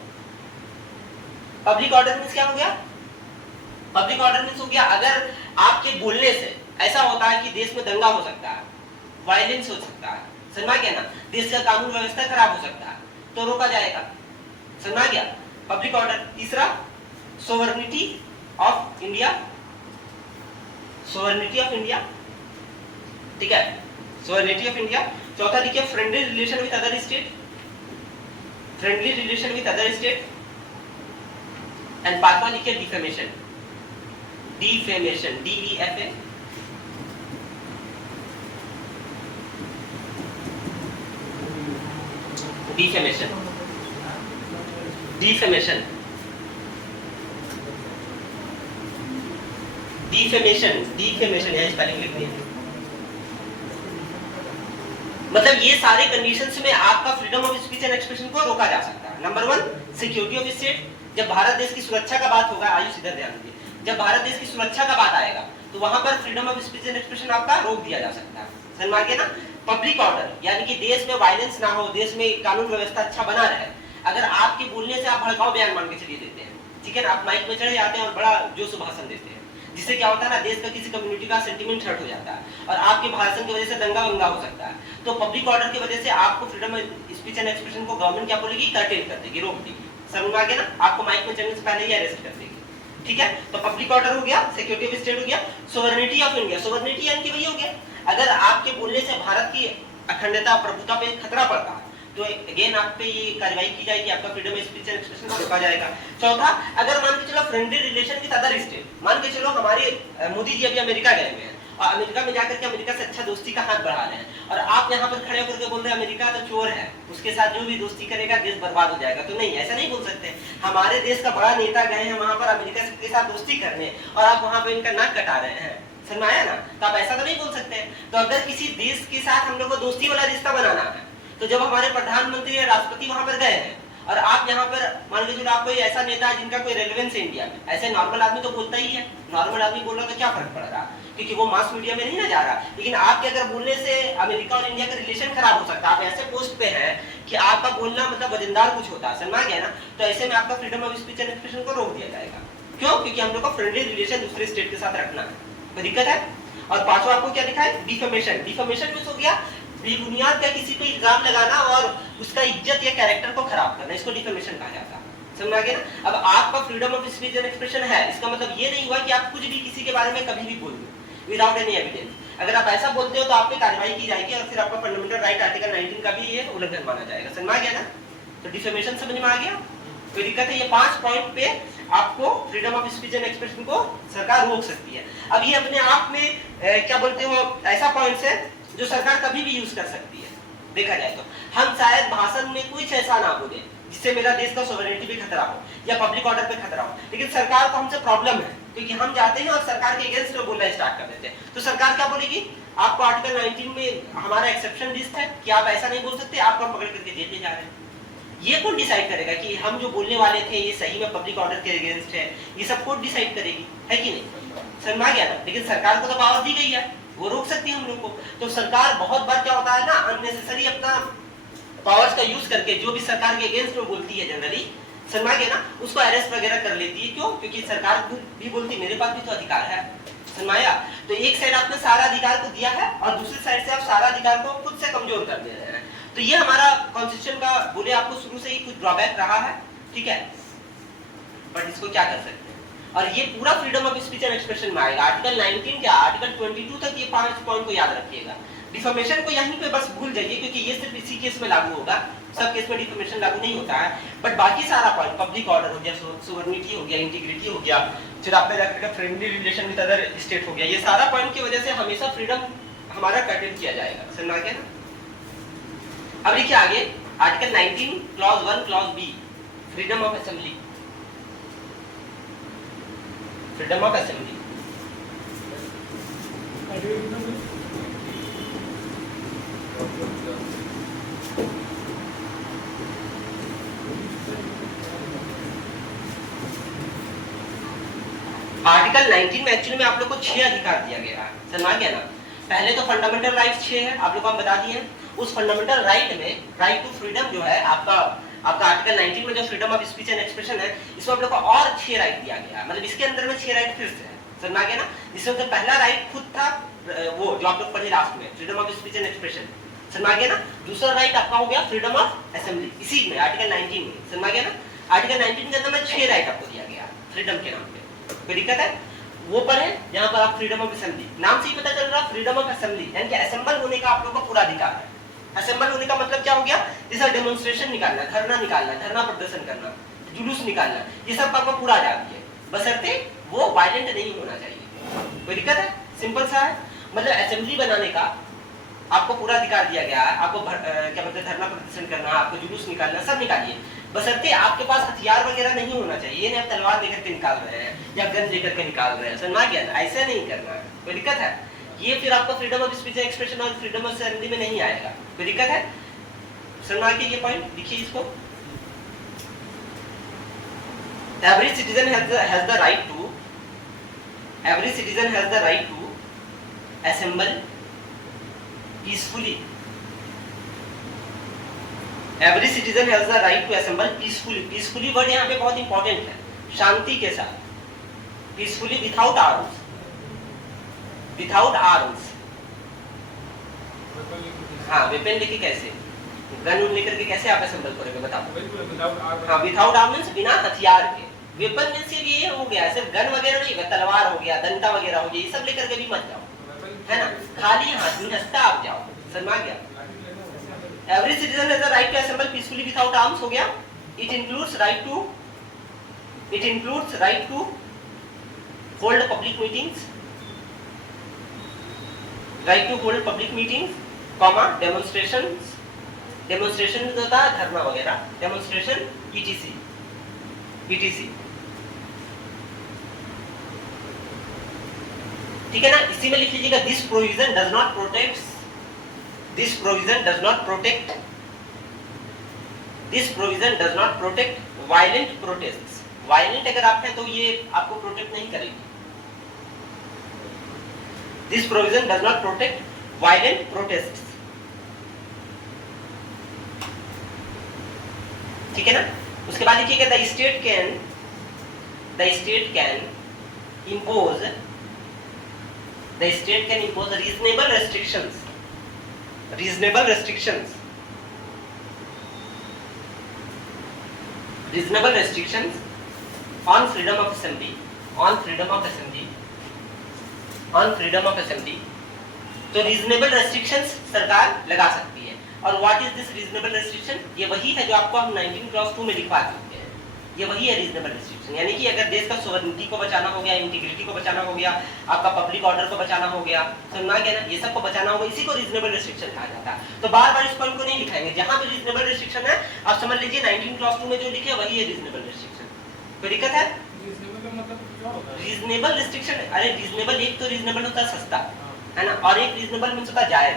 Public order means क्या हो गया? पब्लिक ऑर्डर मींस हो गया, अगर आपके बोलने से ऐसा होता है कि देश में दंगा हो सकता है, वायलेंस हो सकता है, समझ गया ना, देश का कानून व्यवस्था खराब हो सकता है, तो रोका जाएगा। समझ गया? Public order. तीसरा, sovereignty of India, sovereignty of India, ठीक है, सोवरेनिटी ऑफ इंडिया। चौथा लिखिए, friendly relation with other state, friendly relation with other state. And पांचवा लिखिए, defamation, defamation, DEFA, defamation, defamation, defamation, defamation, यह स्पेलिंग लिख दिया। मतलब ये सारे कंडीशंस में आपका freedom of speech and expression को रोका जा सकता है। नंबर 1, सिक्योरिटी ऑफ स्टेट, जब भारत देश की सुरक्षा का बात होगा, आयुष इधर ध्यान दीजिए, जब भारत देश की सुरक्षा का बात आएगा तो वहां पर freedom of speech and expression आपका रोक दिया जा सकता है। समझ गए ना? पब्लिक ऑर्डर, यानी कि देश में वायलेंस ना हो, देश में कानून व्यवस्था अच्छा बना रहे। अगर आपके बोलने से आप भड़काऊ बयान मान के चलिए देते हैं, ठीक है ना, आप माइक में चढ़े जाते हैं और बड़ा जोश भाषण देते हैं, जिससे क्या होता है ना, देश का किसी कम्युनिटी का सेंटीमेंट हर्ट हो जाता है और आपके भाषण की वजह से दंगा वंगा हो सकता है। तो पब्लिक ऑर्डर की वजह से आपको freedom of speech and expression को गवर्नमेंट क्या बोलेगी, कर्टेल कर देगी, रोक देगी, समझ में आ गया ना, आपको माइक में चढ़ने से पहले ही अरेस्ट कर देगी, ठीक है। तो पब्लिक ऑर्डर हो गया, सिक्योरिटी ऑफ स्टेट हो गया, सोवरेनिटी ऑफ इंडिया, सोवरेनिटी यानी कि वही हो गया, अगर आपके बोलने से भारत की अखंडता प्रभुता पे खतरा पड़ता है तो अगेन आप पे ये कार्रवाई की जाएगी, आपका freedom of speech and expression को रोका जाएगा। चौथा, अगर मान के चलो friendly relation with other state, मान के चलो हमारे मोदी जी अभी अमेरिका गए हुए हैं और अमेरिका में जाकर के अमेरिका से अच्छा दोस्ती का हाथ बढ़ा रहे हैं और आप यहाँ पर खड़े होकर के बोल रहे हैं अमेरिका तो चोर है, उसके साथ जो भी दोस्ती करेगा देश बर्बाद हो जाएगा, तो नहीं, ऐसा नहीं बोल सकते। हमारे देश का बड़ा नेता गए हैं वहां पर अमेरिका के साथ दोस्ती करने और आप वहां पर इनका नाक कटा रहे हैं, समझ में आया ना, तो आप ऐसा तो नहीं बोल सकते। तो अगर किसी देश के साथ हम लोग को दोस्ती वाला रिश्ता बनाना है तो जब हमारे प्रधानमंत्री या राष्ट्रपति वहां पर गए हैं और आप यहाँ पर मान लीजिए आप कोई ऐसा नेता है जिनका कोई रेलेवेंस है इंडिया में, ऐसे नॉर्मल आदमी तो बोलता ही है, नॉर्मल आदमी बोल रहा तो क्या फर्क पड़ रहा, क्योंकि वो मास मीडिया में नहीं ना जा रहा, लेकिन आपके अगर बोलने से अमेरिका और इंडिया का रिलेशन खराब हो सकता है, आप ऐसे पोस्ट पे हैं कि आपका बोलना मतलब वजनदार कुछ होता है, समझ गया ना, तो ऐसे में आपका freedom of speech and expression को रोक दिया जाएगा। क्यों? क्योंकि हम लोग को फ्रेंडली रिलेशन दूसरे स्टेट के साथ रखना है, कोई दिक्कत है। और पांचवा आपको क्या लिखा है, डिफेमेशन। डिफेमेशन मींस हो गया बेबुनियाद का किसी पे इल्जाम लगाना और उसका इज्जत या कैरेक्टर को खराब करना, इसको डिफेमेशन कहा जाता है, समझ आ गया ना। अब आपका freedom of speech and expression है, इसका मतलब ये नहीं हुआ कि आप कुछ भी किसी के बारे में कभी भी बोल दो विदाउट एनी एविडेंस। अगर आप ऐसा बोलते हो तो आप पे कार्रवाई की जाएगी और फिर आपका फंडामेंटल राइट आर्टिकल 19 का भी ये उल्लंघन माना जाएगा, समझ आ गया ना। तो डिफेमेशन समझ में आ गया, कोई दिक्कत है। ये 5 पॉइंट पे आपको freedom of speech and expression को सरकार रोक सकती है। अब ये अपने आप में क्या बोलते हो, ऐसा पॉइंट्स है जो सरकार कभी भी यूज कर सकती है। देखा जाए तो हम शायद भाषण में कुछ ऐसा ना बोले जिससे मेरा देश का सोवरेनिटी पे खतरा हो या पब्लिक ऑर्डर पे खतरा हो, लेकिन सरकार को हमसे प्रॉब्लम है क्योंकि हम जाते हैं और सरकार के अगेंस्ट में बोलना स्टार्ट कर देते हैं। तो सरकार क्या बोलेगी, आपको आर्टिकल 19 में हमारा एक्सेप्शन लिस्ट है कि आप ऐसा नहीं बोल सकते, आपको हम पकड़ करके जेल में जा रहे हैं। ये कौन डिसाइड करेगा कि हम जो बोलने वाले थे ये सही में पब्लिक ऑर्डर के अगेंस्ट है, ये सब कोर्ट डिसाइड करेगी, है कि नहीं, समझ में आ गया ना। लेकिन सरकार को तो पावर दी गई है, वो रोक सकती है हम लोग को। तो सरकार बहुत बार क्या होता है ना, अननेसेसरी अपना पावर्स का यूज करके जो भी सरकार के अगेंस्ट में बोलती है जनरली, समझ में आ गया ना, उसको अरेस्ट वगैरह कर लेती है। क्यों? क्योंकि सरकार भी बोलती मेरे पास भी तो अधिकार है, समझ में आया। तो एक साइड आपने सारा अधिकार को दिया है और दूसरी साइड से आप सारा अधिकार को खुद से कमजोर कर दे रहे हैं। तो ये हमारा कॉन्स्टिट्यूशन का बोले आपको शुरू से ही कुछ ड्रॉबैक रहा है, ठीक है, बट इसको क्या कर सकते हैं। और ये पूरा freedom of speech and expression में आएगा। आर्टिकल 19 क्या आर्टिकल 22 तक ये 5 पॉइंट को याद रखिएगा। डिफेमेशन को यहीं पे बस भूल जाइए क्योंकि ये सिर्फ इसी केस में लागू होगा, सब केस में डिफेमेशन लागू नहीं होता है। बट बाकी सारा पॉइंट, पब्लिक ऑर्डर हो गया, सोवरेनिटी हो गया, इंटीग्रिटी हो गया, फिर आपने जाकर friendly relation with other state हो गया, ये सारा पॉइंट की वजह से हमेशा फ्रीडम हमारा कर्टेल किया जाएगा, समझ आ गया ना। अब देखिए आगे article 19 clause 1 clause B, freedom of assembly. Freedom of assembly article 19 में एक्चुअली में आप लोग को 6 अधिकार दिया गया है, समझ आ गया ना। पहले तो फंडामेंटल राइट्स 6 है, आप लोग को हम बता दिए। उस फंडामेंटल राइट में राइट टू फ्रीडम जो है आपका आर्टिकल 19 में जो freedom of speech and expression है, इसमें आप लोग को और 6 राइट दिया गया है, मतलब इसके अंदर में 6 राइट फिर से है, समझ आ गया ना। जिसमें से पहला राइट खुद था वो जो आप लोग पढ़े लास्ट में, freedom of speech and expression, समझ आ गया ना। दूसरा राइट आपका हो गया फ्रीडम ऑफ असेंबली, इसी में आर्टिकल 19 में, समझ आ गया ना। आर्टिकल 19 के अंदर में 6 राइट आपको दिया गया फ्रीडम के नाम पे, कोई दिक्कत है। वो पर है यहाँ पर आप फ्रीडम ऑफ असेंबली, नाम से ही पता चल रहा फ्रीडम ऑफ असेंबली, यानी कि असेंबल होने का आप लोग को पूरा अधिकार है। असेंबल होने का मतलब क्या हो गया, जैसे डेमोन्स्ट्रेशन निकालना, धरना निकालना, धरना प्रदर्शन करना, जुलूस निकालना, ये सब आपका पूरा आजादी है, बशर्ते वो वायलेंट नहीं होना चाहिए। कोई दिक्कत है, सिंपल सा है। मतलब असेंबली बनाने का आपको पूरा अधिकार दिया गया है, आपको क्या बोलते हैं धरना प्रदर्शन करना, आपको जुलूस निकालना, सब निकालिए, बशर्ते आपके पास हथियार वगैरह नहीं होना चाहिए। ये नहीं आप तलवार लेकर के निकाल रहे हैं या गन लेकर के निकाल रहे हैं, समझ आ गया ना, ऐसा नहीं करना है, कोई दिक्कत है। ये फिर आपका फ्रीडम ऑफ स्पीच एक्सप्रेशन और फ्रीडम ऑफ असेंबली में नहीं आएगा, कोई दिक्कत है। समझ आ गया ये पॉइंट, लिखिए इसको। Every citizen has the right to assemble peacefully. Every citizen has the right to assemble peacefully. Peacefully word यहाँ पे बहुत इंपॉर्टेंट है, शांति के साथ, peacefully without arms, without arms. हाँ वेपन लेके कैसे, गन लेकर के कैसे आप असेंबल करोगे बताओ। हाँ विदाउट आर्म मींस बिना हथियार के। वेपन मींस ये हो गया, सिर्फ गन वगैरह नहीं, तलवार हो गया, डंडा वगैरह हो गया, ये सब लेकर के भी मत जाओ, है ना, खाली हाथ निहत्था आप जाओ, समझ गया। Every citizen has the right to assemble peacefully without arms हो गया। It includes right to hold public meetings, right to hold public meetings, comma demonstrations, demonstration होता है धरना वगैरह, demonstration etc। ठीक है ना, इसी में लिख लीजिएगा this provision does not protect violent protests। violent अगर आप हैं तो ये आपको प्रोटेक्ट नहीं करेगी। This provision does not protect violent protests। ठीक है ना, उसके बाद लिखिएगा the state can impose reasonable restrictions on freedom of assembly, तो रीजनेबल रेस्ट्रिक्शंस सरकार लगा सकती है। और what is this reasonable restriction, ये वही है जो आपको हम 19 क्लॉज 2 में लिखवा चुके हैं, ये वही है रीजनेबल रेस्ट्रिक्शन। यानी कि अगर देश का सोवरेनिटी को बचाना हो गया, इंटीग्रिटी को बचाना हो गया, आपका पब्लिक ऑर्डर को बचाना हो गया, समझना क्या ना, ये सब को बचाना होगा, इसी को रीजनेबल रेस्ट्रिक्शन कहा जाता है। तो बार-बार इस पॉइंट को नहीं लिखाएंगे, जहां पे रीजनेबल रेस्ट्रिक्शन है आप समझ लीजिए 19 क्लॉज 2 में जो लिखे वही है रीजनेबल रेस्ट्रिक्शन। कोई दिक्कत है? रीजनेबल रेस्ट्रिक्शन, अरे रीजनेबल एक तो रीजनेबल होता है सस्ता, है ना, और एक रीजनेबल मींस होता है जायज,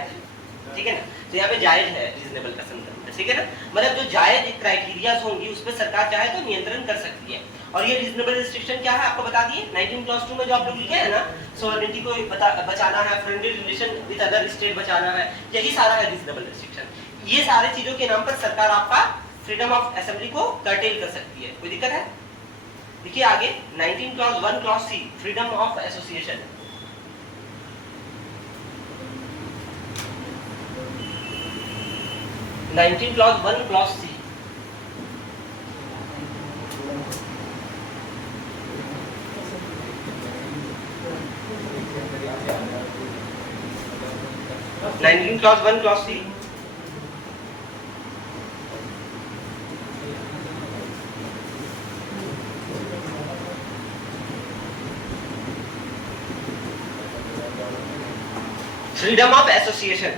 ठीक है ना। तो यहाँ पे जायज है रीजनेबल का संदर्भ, ठीक है ना, मतलब जो जायज क्राइटेरियाज होंगी उस पर सरकार चाहे तो नियंत्रण कर सकती है। और ये रीजनेबल रेस्ट्रिक्शन क्या है आपको बता दिए 19 क्लॉज 2 में जो आप लोग लिखे हैं ना, सोवरेनिटी को बचाना है, friendly relation with other state बचाना है, यही सारा है रीजनेबल रेस्ट्रिक्शन। ये सारे चीजों के नाम पर सरकार आपका फ्रीडम ऑफ असेंबली को कर्टेल कर सकती है। कोई दिक्कत है? देखिए आगे 19 clause 1 clause C, freedom of association. Nineteen clause 1 clause C, clause 1 clause C, freedom of association,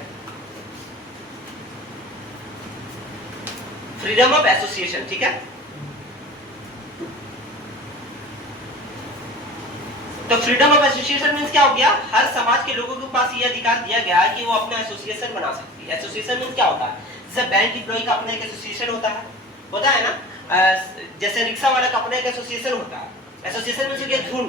freedom of association, ठीक है। तो फ्रीडम ऑफ एसोसिएशन मींस क्या हो गया, हर समाज के लोगों के पास ये अधिकार दिया गया है कि वो अपना एसोसिएशन बना सकती है। एसोसिएशन मींस क्या होता है, जैसे बैंक एम्प्लॉय का अपना एक एसोसिएशन होता है ना, जैसे रिक्शा वाला का अपना एक एसोसिएशन होता है। एसोसिएशन मींस क्या, झुंड,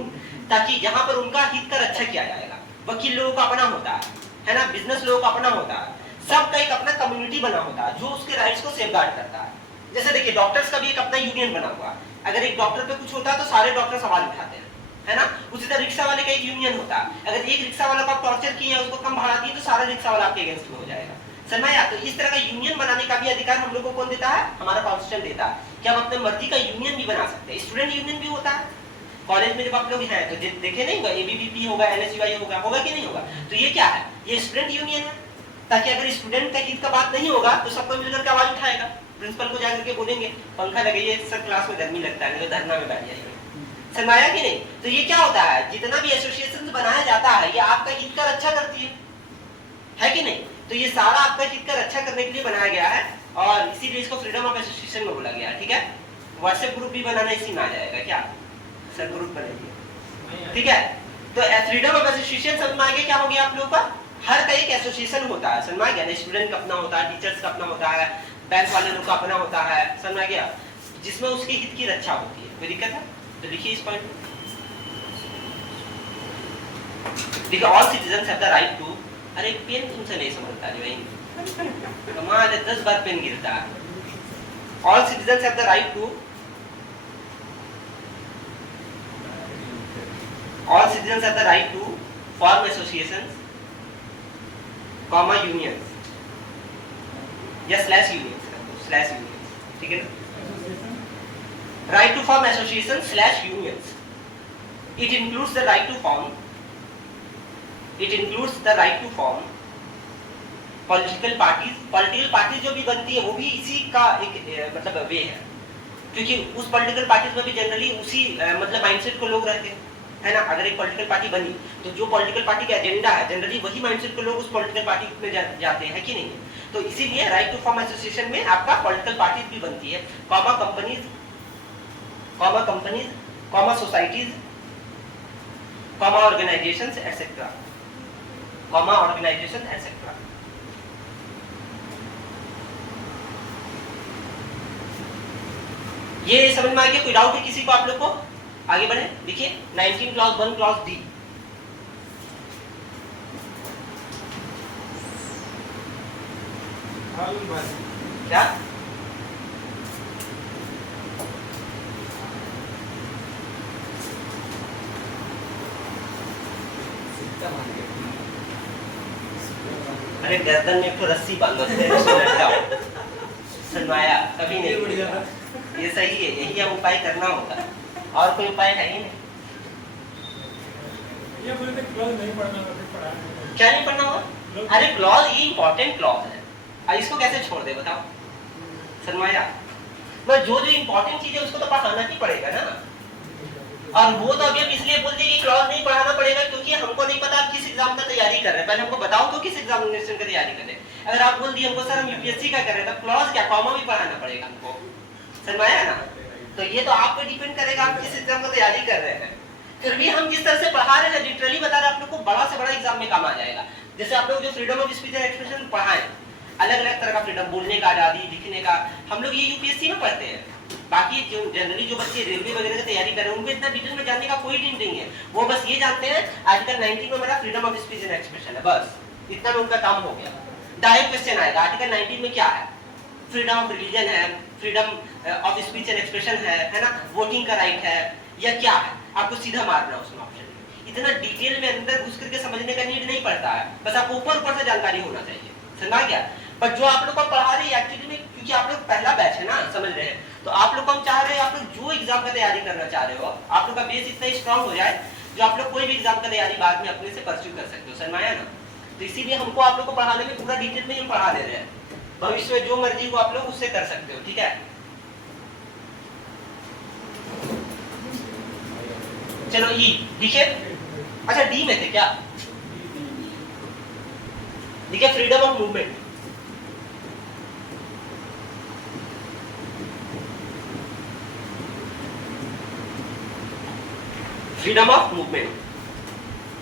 ताकि जहां पर उनका हित का रक्षा किया जाएगा। वकील लोगों का अपना होता है ना, बिजनेस लोगों का अपना होता है, सबका एक अपना कम्युनिटी बना होता है जो उसके राइट्स को सेफगार्ड करता है। जैसे देखिए डॉक्टर्स का भी एक अपना यूनियन बना हुआ है, अगर एक डॉक्टर पे कुछ होता है तो सारे डॉक्टर सवाल उठाते हैं, है ना। उसी तरह रिक्शा वाले का एक यूनियन होता है, अगर एक रिक्शा वाला को आप टॉर्चर किए, उसको कम भाड़ा दिए, तो सारा रिक्शा वाला आपके अगेंस्ट में हो जाएगा। समझा? तो इस तरह का यूनियन बनाने का भी अधिकार हम लोगों को कौन देता है, हमारा कॉन्स्टिट्यूशन देता है कि हम अपने मर्जी का यूनियन भी बना सकते हैं। स्टूडेंट यूनियन भी होता है कॉलेज में, जब आप लोग हैं तो देखे नहीं, एबीवीपी होगा, एनएसयूआई होगा कि नहीं होगा। तो ये क्या है, ये स्टूडेंट यूनियन है, ताकि अगर स्टूडेंट का हित का बात नहीं होगा तो सबको मिलकर के आवाज उठाएगा, प्रिंसिपल को जाकर के बोलेंगे पंखा लगाइए सर, क्लास में गर्मी लगता है, धरना में बैठ जाइए। समझाया कि नहीं? तो ये क्या होता है, जितना भी एसोसिएशन बनाया जाता है ये आपका हित का रक्षा करती है कि नहीं। तो ये सारा आपका हित का रक्षा करने के लिए बनाया गया है और इसीलिए इसको फ्रीडम ऑफ एसोसिएशन में बोला गया है। ठीक है, व्हाट्सएप ग्रुप भी बनाना इसी में आ जाएगा, क्या सर ग्रुप बनाइए, ठीक है। तो फ्रीडम ऑफ एसोसिएशन समझ में आ गया क्या हो गया आप लोगों का, हर का एक एसोसिएशन होता है, समझ में आ गया ना। स्टूडेंट का अपना होता है, टीचर्स का अपना होता है, बैंक वाले लोग का अपना होता है, समझ में आ गया, जिसमें उसके हित की रक्षा होती है। कोई दिक्कत है तो लिखिए इस पॉइंट में, देखिए all citizens have the right to, अरे पेन तुमसे नहीं समझता रे भाई, कमाल है 10 बार पेन गिरता है। All citizens have the right to All citizens have the right to form associations, comma unions या स्लैश यूनियंस, ठीक है ना? Right to form associations slash unions. It includes the right to form. It includes the right to form political parties. Political parties जो भी बनती है वो भी इसी का एक मतलब वे है, क्योंकि उस पॉलिटिकल पार्टीज में भी जनरली उसी मतलब माइंडसेट को लोग रहते हैं, है ना? अगर एक पॉलिटिकल पार्टी बनी तो जो पॉलिटिकल पार्टी का एजेंडा है जनरली वही माइंडसेट को लोग उस पॉलिटिकल पार्टी में जाते हैं कि नहीं? तो इसीलिए राइट टू फॉर्म एसोसिएशन में आपका पॉलिटिकल पार्टीज भी बनती है, comma companies, comma societies, comma organisations etcetera, comma organisation etcetera. ये समझ में आ गया? कोई डाउट है किसी को आप लोग को? आगे बढ़े, देखिए 19 क्लॉज 1 क्लॉज डी। क्या अरे गर्दन में तो रस्सी बांधो, सनमाया कभी नहीं, ये सही है, यही हम उपाय करना होगा, और कोई उपाय है ही नहीं। ये बोले थे क्लॉज नहीं पढ़ना, पढ़ा क्या नहीं पढ़ना होगा? अरे क्लॉज ये इंपॉर्टेंट क्लॉज है, अब इसको कैसे छोड़ दे बताओ सनमाया? बस जो जो इंपॉर्टेंट चीज है उसको तो पढ़ाना ही पड़ेगा ना। और वो तो अभी हम इसलिए बोल दिए कि क्लॉज नहीं पढ़ाना पड़ेगा क्योंकि हमको नहीं पता आप किस एग्जाम का तैयारी कर रहे हैं, पहले हमको बताओ तो किस एग्जामिनेशन का तैयारी कर रहे हैं। अगर आप बोल दिए हमको सर हम यूपीएससी का कर रहे हैं तो क्लॉज क्या कॉमा भी पढ़ाना पड़ेगा हमको, सनमाया ना? तो ये तो आप पे डिपेंड करेगा आप किस एग्जाम का तैयारी कर रहे हैं। फिर भी हम जिस तरह से पढ़ा रहे हैं लिटरली बता रहे हैं, आप लोग को बड़ा से बड़ा एग्जाम में काम आ जाएगा। जैसे आप लोग जो freedom of speech and expression पढ़ाएं, अलग अलग तरह का फ्रीडम, बोलने का आजादी, लिखने का, हम लोग ये यूपीएससी में पढ़ते हैं। बाकी जो जनरली जो बच्चे रेलवे वगैरह की तैयारी कर रहे हैं उनको इतना डिटेल में जानने का कोई नीड नहीं है, वो बस ये जानते हैं आर्टिकल 19 में हमारा freedom of speech and expression है, बस इतना में उनका काम हो गया। डायरेक्ट क्वेश्चन आएगा आर्टिकल 19 में क्या है, फ्रीडम ऑफ रिलीजन है, freedom of speech and expression है ना, वोटिंग का राइट है, या क्या है, आपको सीधा मारना उसमें ऑप्शन। इतना डिटेल में अंदर घुस करके समझने का नीड नहीं पड़ता है, बस आपको ऊपर से जानकारी होना चाहिए, समझा क्या? पर जो आप लोग को पढ़ा रहे हैं एक्चुअली में, क्योंकि आप लोग पहला बैच है ना, समझ रहे हैं, तो आप लोग को हम चाह रहे हैं आप लोग जो एग्जाम का तैयारी करना चाह रहे हो आप लोग का बेस इतना स्ट्रांग हो जाए जो आप लोग कोई भी एग्जाम का तैयारी बाद में अपने से परस्यू कर सकते हो, समझ आया ना? तो इसीलिए हमको आप लोग को पढ़ाने में पूरा डिटेल में हम पढ़ा दे रहे हैं, भविष्य में जो मर्जी को आप लोग उससे कर सकते हो, ठीक है? चलो ई देखिए, अच्छा डी में थे क्या? देखिए freedom of movement, freedom of movement,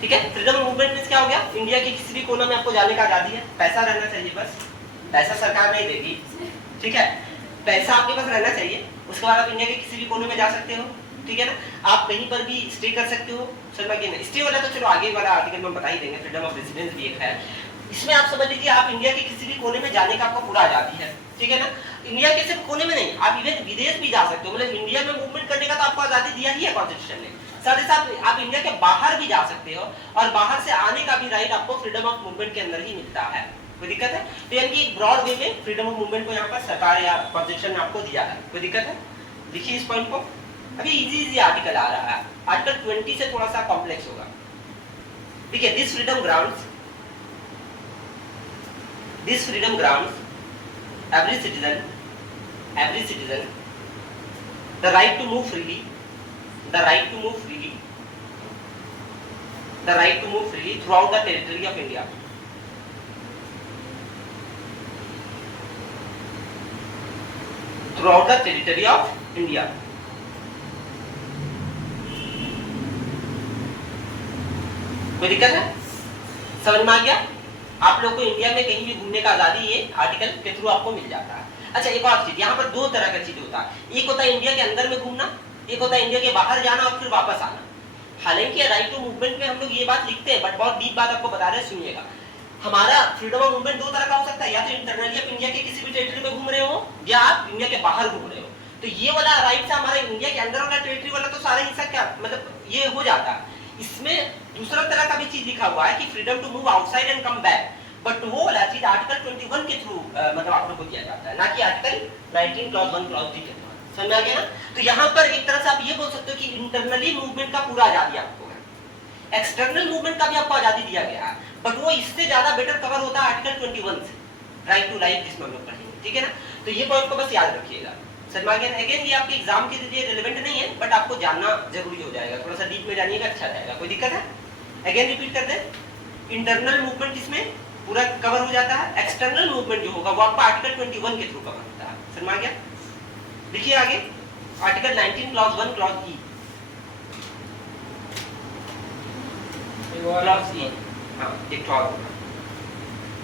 ठीक है? फ्रीडम ऑफ मूवमेंट मींस क्या हो गया? इंडिया के किसी भी कोने में आपको जाने का आजादी है, पैसा रहना चाहिए, बस पैसा सरकार नहीं देगी, ठीक है? पैसा आपके पास रहना चाहिए, उसके बाद आप इंडिया के किसी भी कोने में जा सकते हो, ठीक है ना? आप कहीं पर भी स्टे कर सकते हो, समझ गए ना? स्टे वाला तो चलो आगे वाला आर्टिकल में बता ही देंगे, फ्रीडम ऑफ रेजिडेंस भी एक है। इसमें आप समझ लीजिए आप इंडिया के किसी भी कोने में जाने का आपको पूरा आजादी है, ठीक है ना? इंडिया के सिर्फ कोने में नहीं, आप इवन विदेश भी जा सकते हो, मतलब इंडिया में मूवमेंट करने का तो आपको आजादी दिया ही है कॉन्स्टिट्यूशन ने, साथ ही साथ आप इंडिया के बाहर भी जा सकते हो और बाहर से आने का भी राइट आपको फ्रीडम ऑफ मूवमेंट के अंदर ही मिलता है, कोई दिक्कत है? तो यानी कि ब्रॉड वे में फ्रीडम ऑफ मूवमेंट को यहाँ पर सरकार या कॉन्स्टिट्यूशन ने आपको दिया है, कोई दिक्कत है? देखिए इस पॉइंट को, अभी इजी आर्टिकल आ रहा है, आर्टिकल 20 से थोड़ा सा कॉम्प्लेक्स होगा। देखिए this freedom grounds every citizen the right to move freely throughout the territory of India, कोई दिक्कत है? समझ में आ गया? आप लोग को इंडिया में कहीं भी घूमने का आजादी ये आर्टिकल के थ्रू आपको मिल जाता है। अच्छा एक और चीज, यहाँ पर दो तरह का चीज होता है, एक होता है इंडिया के अंदर में घूमना, एक होता है इंडिया के बाहर जाना और फिर वापस आना। हालांकि राइट टू मूवमेंट में हम लोग ये बात लिखते हैं, बट बहुत डीप बात आपको बता रहे हैं, सुनिएगा। हमारा फ्रीडम ऑफ मूवमेंट दो तरह का हो सकता है, या तो इंटरनली आप इंडिया के किसी भी टेरिटरी में घूम रहे हो या आप इंडिया के बाहर घूम रहे हो। तो ये वाला राइट से हमारा इंडिया के अंदर वाला टेरिटरी वाला तो सारा हिस्सा क्या मतलब ये हो जाता है। इसमें दूसरा तरह का भी चीज लिखा हुआ है कि freedom to move outside and come back, but वो वाला चीज आर्टिकल 21 के थ्रू मतलब आप लोग को दिया जाता है, ना कि आर्टिकल 19 क्लॉज 1 क्लॉज 3 के थ्रू। समझ में आ गया ना? तो यहाँ पर एक तरह से आप ये बोल सकते हो कि इंटरनली मूवमेंट का पूरा आजादी आपको है, एक्सटर्नल मूवमेंट का भी आपको आजादी दिया गया है, बट वो इससे ज्यादा बेटर कवर होता है आर्टिकल 21 से, राइट टू लाइफ, जिसमें हम लोग पढ़ेंगे, ठीक है ना? तो ये पॉइंट को बस याद रखिएगा। समझ में अगेन ये आपके एग्जाम के लिए रिलेवेंट नहीं है, बट आपको जानना जरूरी हो जाएगा, थोड़ा सा डीप में जानिएगा, अच्छा रहेगा। कोई दिक्कत है? अगेन रिपीट कर दे, इंटरनल मूवमेंट इसमें पूरा कवर हो जाता है, एक्सटर्नल मूवमेंट जो होगा वो आपका आर्टिकल 21 के थ्रू कवर होता है। समझ में आ गया? देखिए आगे आर्टिकल 19 क्लॉज 1 क्लॉज ई, क्लॉज ई, हाँ एक और होगा।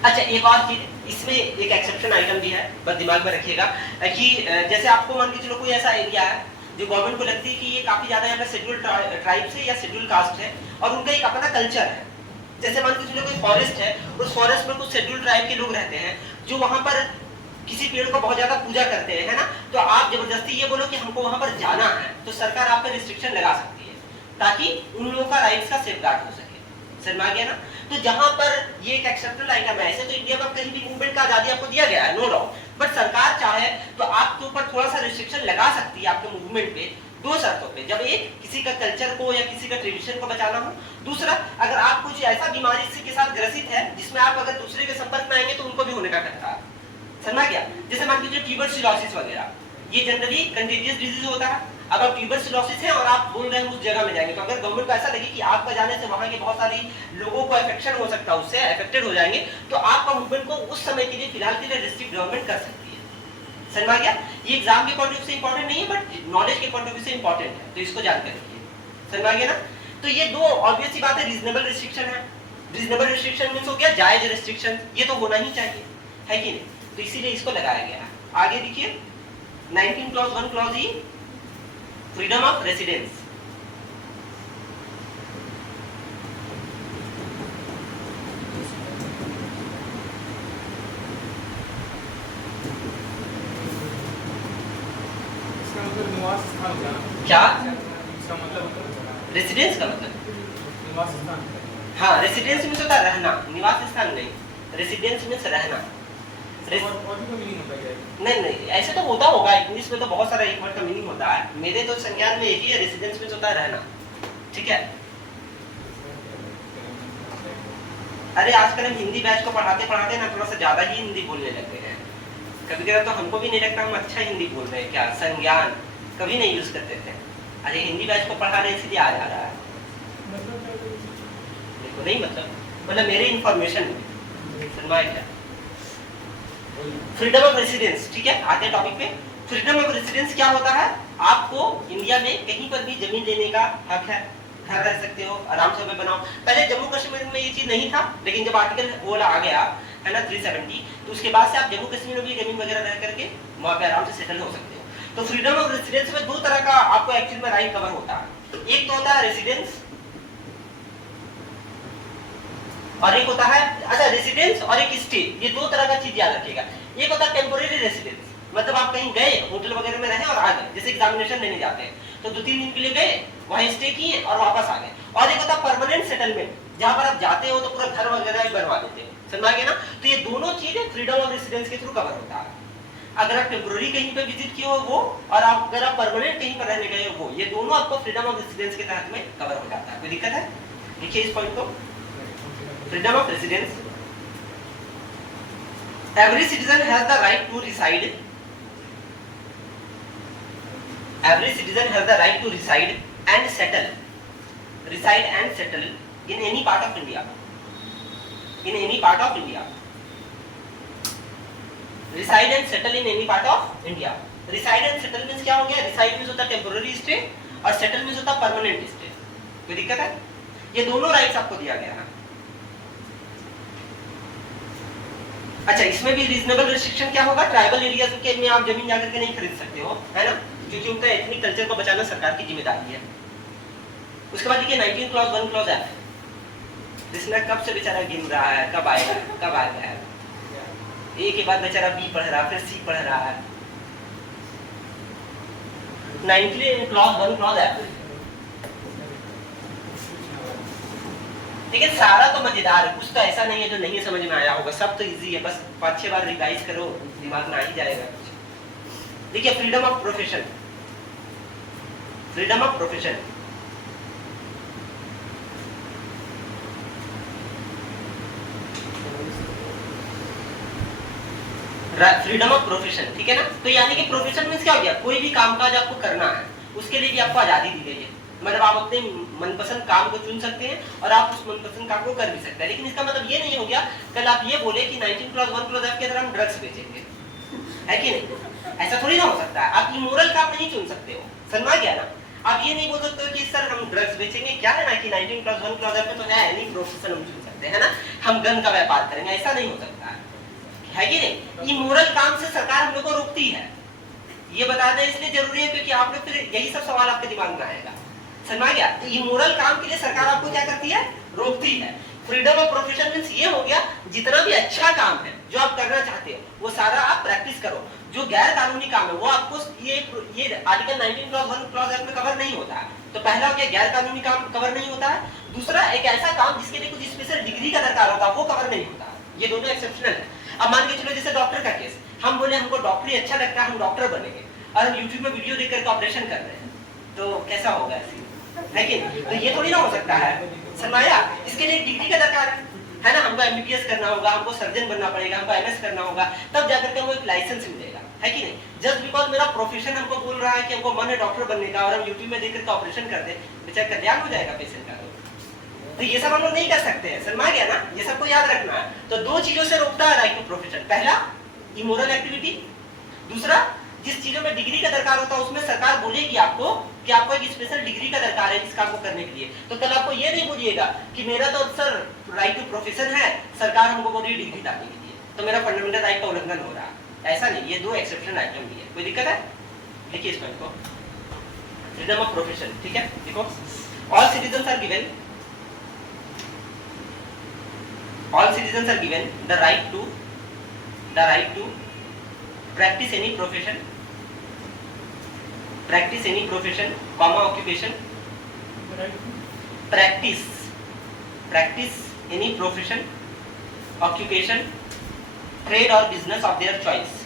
अच्छा एक और चीज, इसमें एक एक्सेप्शन आइटम भी है, बस दिमाग में रखिएगा कि जैसे आपको मान के चलो कोई ऐसा एरिया है जो गवर्नमेंट को लगती है कि ये काफी ज्यादा यहाँ पे शेड्यूल ट्राइब्स है या शेड्यूल कास्ट है और उनका एक अपना कल्चर है। जैसे मान के चलो कोई फॉरेस्ट है, उस फॉरेस्ट में कुछ शेड्यूल ट्राइब के लोग रहते हैं जो वहां पर किसी पेड़ को बहुत ज्यादा पूजा करते हैं, है ना? तो आप जबरदस्ती ये बोलो कि हमको वहां पर जाना है, तो सरकार आप पे रिस्ट्रिक्शन लगा सकती है ताकि उन लोगों का राइट्स का सेफगार्ड हो सके। समझ में आ गया ना? तो जहां पर ये एक एक्सेप्शनल आइटम है, ऐसे तो इंडिया में कहीं भी मूवमेंट का आजादी आपको दिया गया है, नो डाउट, बट सरकार चाहे तो आपके ऊपर थोड़ा सा रिस्ट्रिक्शन लगा सकती है आपके मूवमेंट पे, दो शर्तों पे। जब एक किसी का कल्चर को या किसी का ट्रेडिशन को बचाना हो, दूसरा अगर आप कुछ ऐसा बीमारी के साथ ग्रसित है जिसमें आप अगर दूसरे के संपर्क में आएंगे तो उनको भी होने का खतरा है। समझ गया? जैसे मान लीजिए ट्यूबरकुलोसिस वगैरह, ये जनरली कंटेजियस डिजीज होता है। अब आप ट्यूबरकुलोसिस है और आप बोल रहे हैं उस जगह में जाएंगे, तो अगर गवर्नमेंट को ऐसा लगे कि आपका जाने से वहां के बहुत सारी लोगों को इन्फेक्शन हो सकता है, उससे अफेक्टेड हो जाएंगे, तो आपका मूवमेंट को उस समय के लिए फिलहाल के लिए रिस्ट्रिक्ट गवर्नमेंट कर सकती है। समझ आ गया? ये एग्जाम के पॉइंट ऑफ व्यू से इंपॉर्टेंट नहीं है, बट नॉलेज के पॉइंट ऑफ व्यू से इंपॉर्टेंट है, तो इसको जानकर रखिए। समझ आ गया ना? तो ये दो ऑब्वियस सी बात है, रीजनेबल रिस्ट्रिक्शन है। रीजनेबल रिस्ट्रिक्शन मींस हो गया जायज रिस्ट्रिक्शन, ये तो होना ही चाहिए, है कि नहीं? तो इसीलिए इसको लगाया गया है। आगे देखिए 19 clause 1 clause E, freedom of residence. इसका मतलब निवास स्थान क्या? क्या इसका मतलब रेसिडेंस का मतलब? निवास स्थान। हाँ, रेसिडेंस मींस होता है रहना, निवास स्थान नहीं। रेसिडेंस मींस रहना। और भी कोई मीनिंग होता है क्या? नहीं नहीं, ऐसे तो होता होगा, इंग्लिश में तो बहुत सारा एक वर्ड का मीनिंग होता है, मेरे तो संज्ञान में एक ही है, रेसिडेंस मींस होता है रहना। ठीक है? अरे आजकल हम हिंदी बैच को पढ़ाते पढ़ाते ना थोड़ा सा ज्यादा ही हिंदी बोलने लगते हैं। कभी कभी तो हमको भी नहीं लगता हम अच्छा हिंदी बोल रहे हैं, क्या संज्ञान कभी नहीं यूज करते थे। अरे हिंदी बैच को पढ़ा रहे इसलिए आ जा रहा है। देखो नहीं मतलब मेरे इंफॉर्मेशन में सुनवाई क्या, फ्रीडम ऑफ रेसिडेंस। ठीक है, आते हैं टॉपिक पे। फ्रीडम ऑफ रेसिडेंस क्या होता है? आपको इंडिया में कहीं पर भी जमीन लेने का हक है, घर रह सकते हो, आराम से बनाओ। पहले जम्मू कश्मीर में ये चीज नहीं था, लेकिन जब आर्टिकल वो आ गया है ना 370, तो उसके बाद से आप जम्मू कश्मीर में भी जमीन वगैरह रह करके वहां पे आराम से सेटल हो सकते हो। तो फ्रीडम ऑफ रेसिडेंस में दो तरह का आपको एक्चुअल में राइट कवर होता है। एक तो होता है रेसिडेंस और एक होता है, अच्छा रेसिडेंस और एक स्टे, ये दो तरह का चीज याद रखिएगा। एक होता है टेम्पोरेरी रेसिडेंस, मतलब आप कहीं गए होटल वगैरह में रहे और आ गए, जैसे एग्जामिनेशन देने जाते हैं तो 2-3 दिन के लिए गए, वहीं स्टे किए और वापस आ गए। और एक होता है परमानेंट सेटलमेंट, जहां पर आप जाते हो तो पूरा घर वगैरह भी बनवा देते हो। समझ गए ना? तो ये दोनों चीजें फ्रीडम ऑफ रेसिडेंस के थ्रू कवर होता है। अगर आप टेम्पोररी कहीं पे विजिट किए हो वो, और अगर आप परमानेंट कहीं पर रहने गए हो वो, ये दोनों आपको फ्रीडम ऑफ रेसिडेंस के तहत में कवर हो जाता है। कोई दिक्कत है? देखिए इस पॉइंट को, freedom of residence, every citizen has the right to reside, every citizen has the right to reside and settle in any part of India, in any part of India, reside and settle in any part of India। reside and settle means क्या हो गया? reside means होता है temporary stay और settle means होता है permanent stay. कोई दिक्कत है? ये दोनों राइट्स आपको दिया गया है। अच्छा, इसमें भी रीजनेबल रिस्ट्रिक्शन क्या होगा? ट्राइबल एरियाज के में आप जमीन जाकर के नहीं खरीद सकते हो, है ना, क्योंकि उनका एथनिक कल्चर को बचाना सरकार की जिम्मेदारी है। उसके बाद देखिए 19 क्लॉज 1 क्लॉज है, जिसमें कब से बेचारा गिन रहा है, कब आएगा कब आएगा, ए के बाद बेचारा बी पढ़ रहा है, फिर सी पढ़ रहा है। 19 क्लॉज 1 क्लॉज है, ठीक है, सारा तो मजेदार है, कुछ तो ऐसा नहीं है जो नहीं समझ में आया होगा, सब तो इजी है, बस 5-6 बार रिवाइज करो दिमाग में आ ही जाएगा कुछ। देखिए freedom of profession, freedom of profession, freedom of profession, ठीक है ना। तो यानी कि प्रोफेशन मींस क्या हो गया, कोई भी कामकाज आपको करना है उसके लिए भी आपको आजादी दी गई है, मतलब आप अपने मनपसंद काम को चुन सकते हैं और आप उस मनपसंद काम को कर भी सकते हैं। लेकिन इसका मतलब ये नहीं हो गया कल आप ये बोले कि 19 क्लॉज 1 क्लॉज F के अंदर हम ड्रग्स बेचेंगे, है कि नहीं, ऐसा थोड़ी ना हो सकता है। आप इमोरल काम नहीं चुन सकते हो, समझ गया ना। आप ये नहीं बोल सकते हो कि सर हम ड्रग्स बेचेंगे, क्या है ना कि 19 क्लॉज 1 क्लॉज F में तो है नहीं प्रोफेशन हम चुन सकते हैं ना, हम गन का व्यापार करेंगे, ऐसा नहीं हो सकता है कि नहीं। इमोरल काम से सरकार हम लोग को रोकती है, ये बता दें इसलिए जरूरी है क्योंकि आप लोग फिर यही सब सवाल आपके दिमाग में आएगा, समझ गया। तो इमोरल काम के लिए सरकार आपको क्या करती है, रोकती है। फ्रीडम ऑफ प्रोफेशन मींस ये हो गया जितना भी अच्छा काम है जो आप करना चाहते हो वो सारा आप प्रैक्टिस करो, जो गैर कानूनी काम है वो आपको ये आर्टिकल 19 क्लॉज 1 क्लॉज F में कवर नहीं होता है। तो पहला हो गया गैर कानूनी काम कवर नहीं होता है, दूसरा एक ऐसा काम जिसके लिए कुछ स्पेशल डिग्री का दरकार होता है वो कवर नहीं होता है, ये दोनों एक्सेप्शनल है। अब मान के चलो जैसे डॉक्टर का केस, हम बोले हमको डॉक्टरी अच्छा लगता है, हम डॉक्टर बनेंगे और हम यूट्यूब में वीडियो देख करके ऑपरेशन कर रहे हैं, तो कैसा होगा ऐसे, लेकिन तो ये थोड़ी ना हो सकता है, समझाया। इसके लिए डिग्री का दरकार है ना, हमको एमबीबीएस करना होगा, हमको सर्जन बनना पड़ेगा, हमको एमएस करना होगा, तब जाकर के हमको एक लाइसेंस मिलेगा, है कि नहीं। जस्ट बिकॉज मेरा प्रोफेशन हमको बोल रहा है कि हमको मन है डॉक्टर बनने का और हम यूट्यूब में देख करके ऑपरेशन कर दे, बेचारा कल्याण हो जाएगा पेशेंट का, तो ये सब हम लोग नहीं कर सकते हैं, समझ गया ना, ये सबको याद रखना है। तो दो चीजों से रोकता है राइट टू प्रोफेशन, पहला इमोरल एक्टिविटी, दूसरा जिस चीजों में डिग्री का दरकार होता है उसमें सरकार बोलेगी आपको कि आपको एक स्पेशल डिग्री का दरकार है इस काम को करने के लिए, तो कल आपको ये नहीं बोलिएगा कि मेरा तो सर राइट टू प्रोफेशन है, सरकार हमको बोल रही है डिग्री लाने के लिए, तो मेरा फंडामेंटल राइट का उल्लंघन हो रहा है, ऐसा नहीं। ये दो एक्सेप्शन आइटम भी है, कोई दिक्कत है, देखिए इस पॉइंट को, फ्रीडम ऑफ प्रोफेशन, ठीक है। देखो all citizens are given, all citizens are given the right to practice any profession, comma occupation, practice any profession, occupation, trade or business of their choice.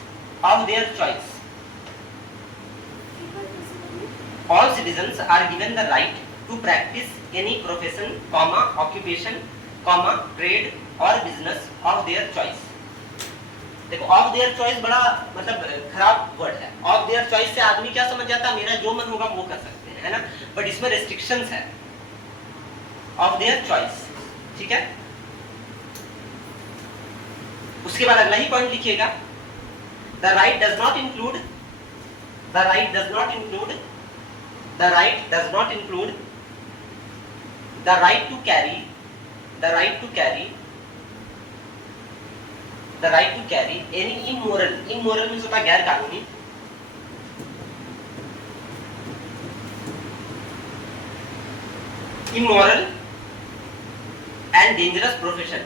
All citizens are given the right to practice any profession, comma occupation, comma trade और business of their choice. देखो of their choice बड़ा मतलब खराब word है, of their choice से आदमी क्या समझ जाता है मेरा जो मन होगा वो कर सकते हैं, है ना, बट इसमें रेस्ट्रिक्शंस है, ऑफ देयर चॉइस, ठीक है। उसके बाद अगला ही पॉइंट लिखिएगा, the right does not include the right does not include the right to carry any immoral means होता है गैर कानूनी, immoral and dangerous profession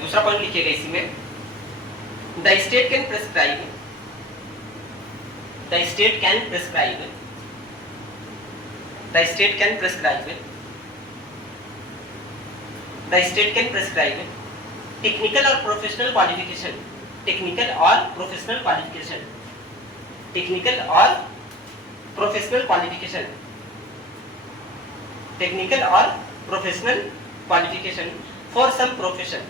दूसरा पॉइंट लिखिएगा इसी में, the state can prescribe technical or professional qualification for some profession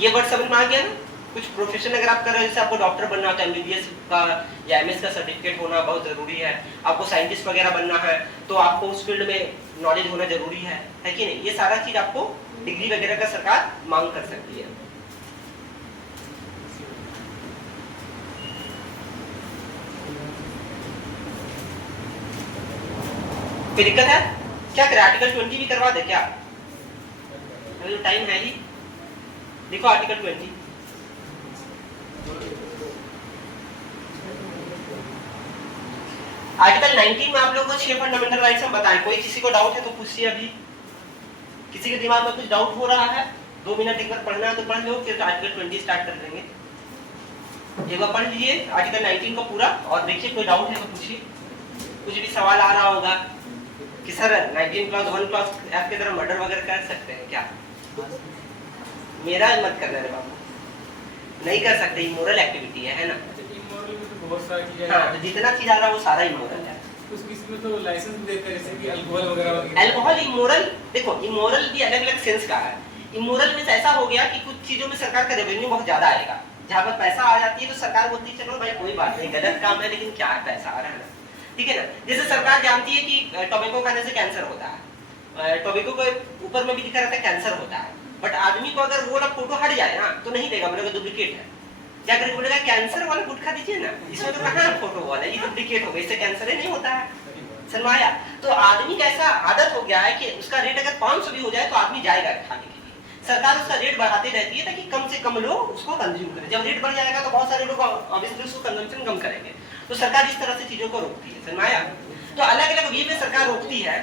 ये word समझ में आ गया ना। कुछ प्रोफेशन अगर आप कर रहे हो, जैसे आपको डॉक्टर बनना है, एमबीबीएस का या एमएस का सर्टिफिकेट होना बहुत जरूरी है, आपको साइंटिस्ट वगैरह बनना है तो आपको उस फील्ड में नॉलेज होना जरूरी है कि नहीं। ये सारा चीज आपको डिग्री वगैरह का सरकार मांग कर सकती है। कोई दिक्कत है क्या? करें आर्टिकल 20 भी करवा दे क्या? टाइम है ही, देखो आर्टिकल 20 आर्टिकल 19 में आप लोगों को 6 फंडामेंटल राइट्स हम बताएं। कोई किसी को डाउट है तो पूछिए, अभी किसी के दिमाग में कुछ डाउट हो रहा है 2 मिनट एक बार पढ़ना है तो पढ़ लो, फिर आर्टिकल 20 स्टार्ट कर देंगे। एक बार पढ़ लीजिए आर्टिकल 19 को पूरा और देखिए कोई डाउट है तो पूछिए। कुछ भी सवाल आ रहा होगा कि सर 19 क्लॉज 1 क्लॉज आपके तरह मर्डर वगैरह कर सकते हैं क्या? मेरा मत करना रे बाबू, नहीं कर सकते, इमोरल एक्टिविटी है ना। इमोरल में तो बहुत सारी चीजें हाँ, तो जितना चीज आ रहा है वो सारा इमोरल है। कुछ किसी में तो लाइसेंस भी देते हैं, जैसे कि अल्कोहल वगैरह। अल्कोहल इमोरल, देखो इमोरल भी अलग अलग सेंस का है। इमोरल में ऐसा हो गया कि कुछ चीजों में सरकार का रेवेन्यू बहुत ज्यादा आएगा, जहाँ पर पैसा आ जाती है तो सरकार बोलती है चलो भाई कोई बात नहीं, गलत काम है लेकिन क्या है, पैसा आ रहा है ना, ठीक है ना। जैसे सरकार जानती है कि टोबैको खाने से कैंसर होता है, टोबैको के ऊपर में भी लिखा रहता है कैंसर होता है, बट आदमी को अगर वो वाला फोटो हट जाए ना तो नहीं देगा, बोलेगा डुप्लीकेट है। जाकर बोलेगा कैंसर वाला गुटखा दीजिए ना, इसमें तो कहाँ फोटो वाला, ये डुप्लीकेट हो गया, इससे कैंसर ही नहीं होता है। समझाया? तो आदमी का ऐसा आदत हो गया है कि उसका रेट अगर 500 भी हो जाए तो आदमी जाएगा खाने के लिए। सरकार उसका रेट बढ़ाती रहती है ताकि कम से कम लोग उसको कंज्यूम करें। जब रेट बढ़ जाएगा तो बहुत सारे लोग ऑब्वियसली उसको कंजम्पशन कम करेंगे, तो सरकार इस तरह से चीजों को रोकती है। समझाया? तो अलग अलग वे में सरकार रोकती है,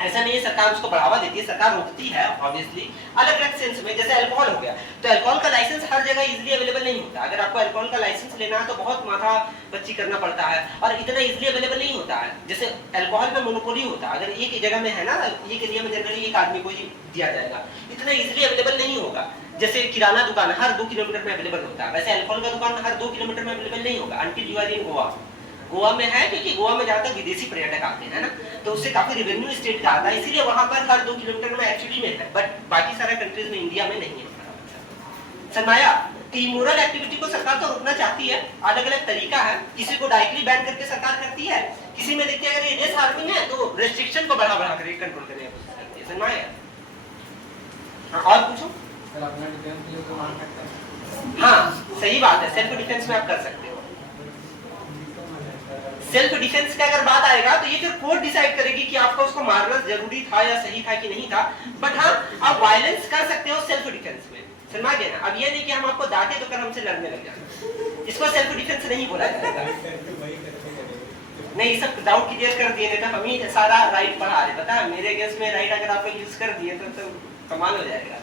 ऐसा नहीं है सरकार उसको बढ़ावा देती है, सरकार रोकती है ऑब्वियसली अलग अलग सेंस में। जैसे अल्कोहल हो गया, तो अल्कोहल का लाइसेंस हर जगह इजीली अवेलेबल नहीं होता। अगर आपको अल्कोहल का लाइसेंस लेना है तो बहुत माथा पच्ची करना पड़ता है और इतना इजीली अवेलेबल नहीं होता है। जैसे अल्कोहल में मोनोपोली होता है, अगर एक जगह में है ना, एक एरिया में जनरली एक आदमी को ही दिया जाएगा, इतना इजीली अवेलेबल नहीं होगा। जैसे किराना दुकान हर 2 किलोमीटर में अवेलेबल होता है, वैसे अल्कोहल का दुकान हर 2 किलोमीटर में अवेलेबल नहीं होगा until you are in Goa. Goa में है क्योंकि गोवा में ज्यादातर विदेशी पर्यटक आते हैं ना, तो उससे काफी रेवेन्यू स्टेट का आता है, इसीलिए वहां पर हर 2 किलोमीटर में एक्चुअली में है, बट बाकी सारे कंट्रीज में इंडिया में नहीं है। समझाया? तो इमोरल एक्टिविटी को सरकार तो रोकना चाहती है, अलग अलग तरीका है। किसी को डायरेक्टली बैन करके सरकार करती है, किसी में देखते हैं अगर ये रेस हार्मिंग है तो रेस्ट्रिक्शन को बढ़ा बढ़ा कर कंट्रोल करने की कोशिश करती है। समझाया? हाँ, और पूछो। सर अपना डिफेंस के लिए तो मान सकता है। हाँ सही बात है, सेल्फ डिफेंस में आप कर सकते हो। सेल्फ डिफेंस का अगर बात आएगा तो ये फिर कोर्ट डिसाइड करेगी कि आपको उसको मारना जरूरी था या सही था कि नहीं था, बट हाँ आप वायलेंस कर सकते हो सेल्फ डिफेंस में। समझ गए ना? अब ये नहीं कि हम आपको डांटे तो कर हमसे लड़ने लग जाए, इसको सेल्फ डिफेंस नहीं बोला जाएगा। नहीं, सब डाउट क्लियर कर दिए, नहीं तो हम ही सारा राइट पढ़ा रहे। पता है मेरे केस में राइट अगर आप यूज कर दिए तो कमाल हो जाएगा।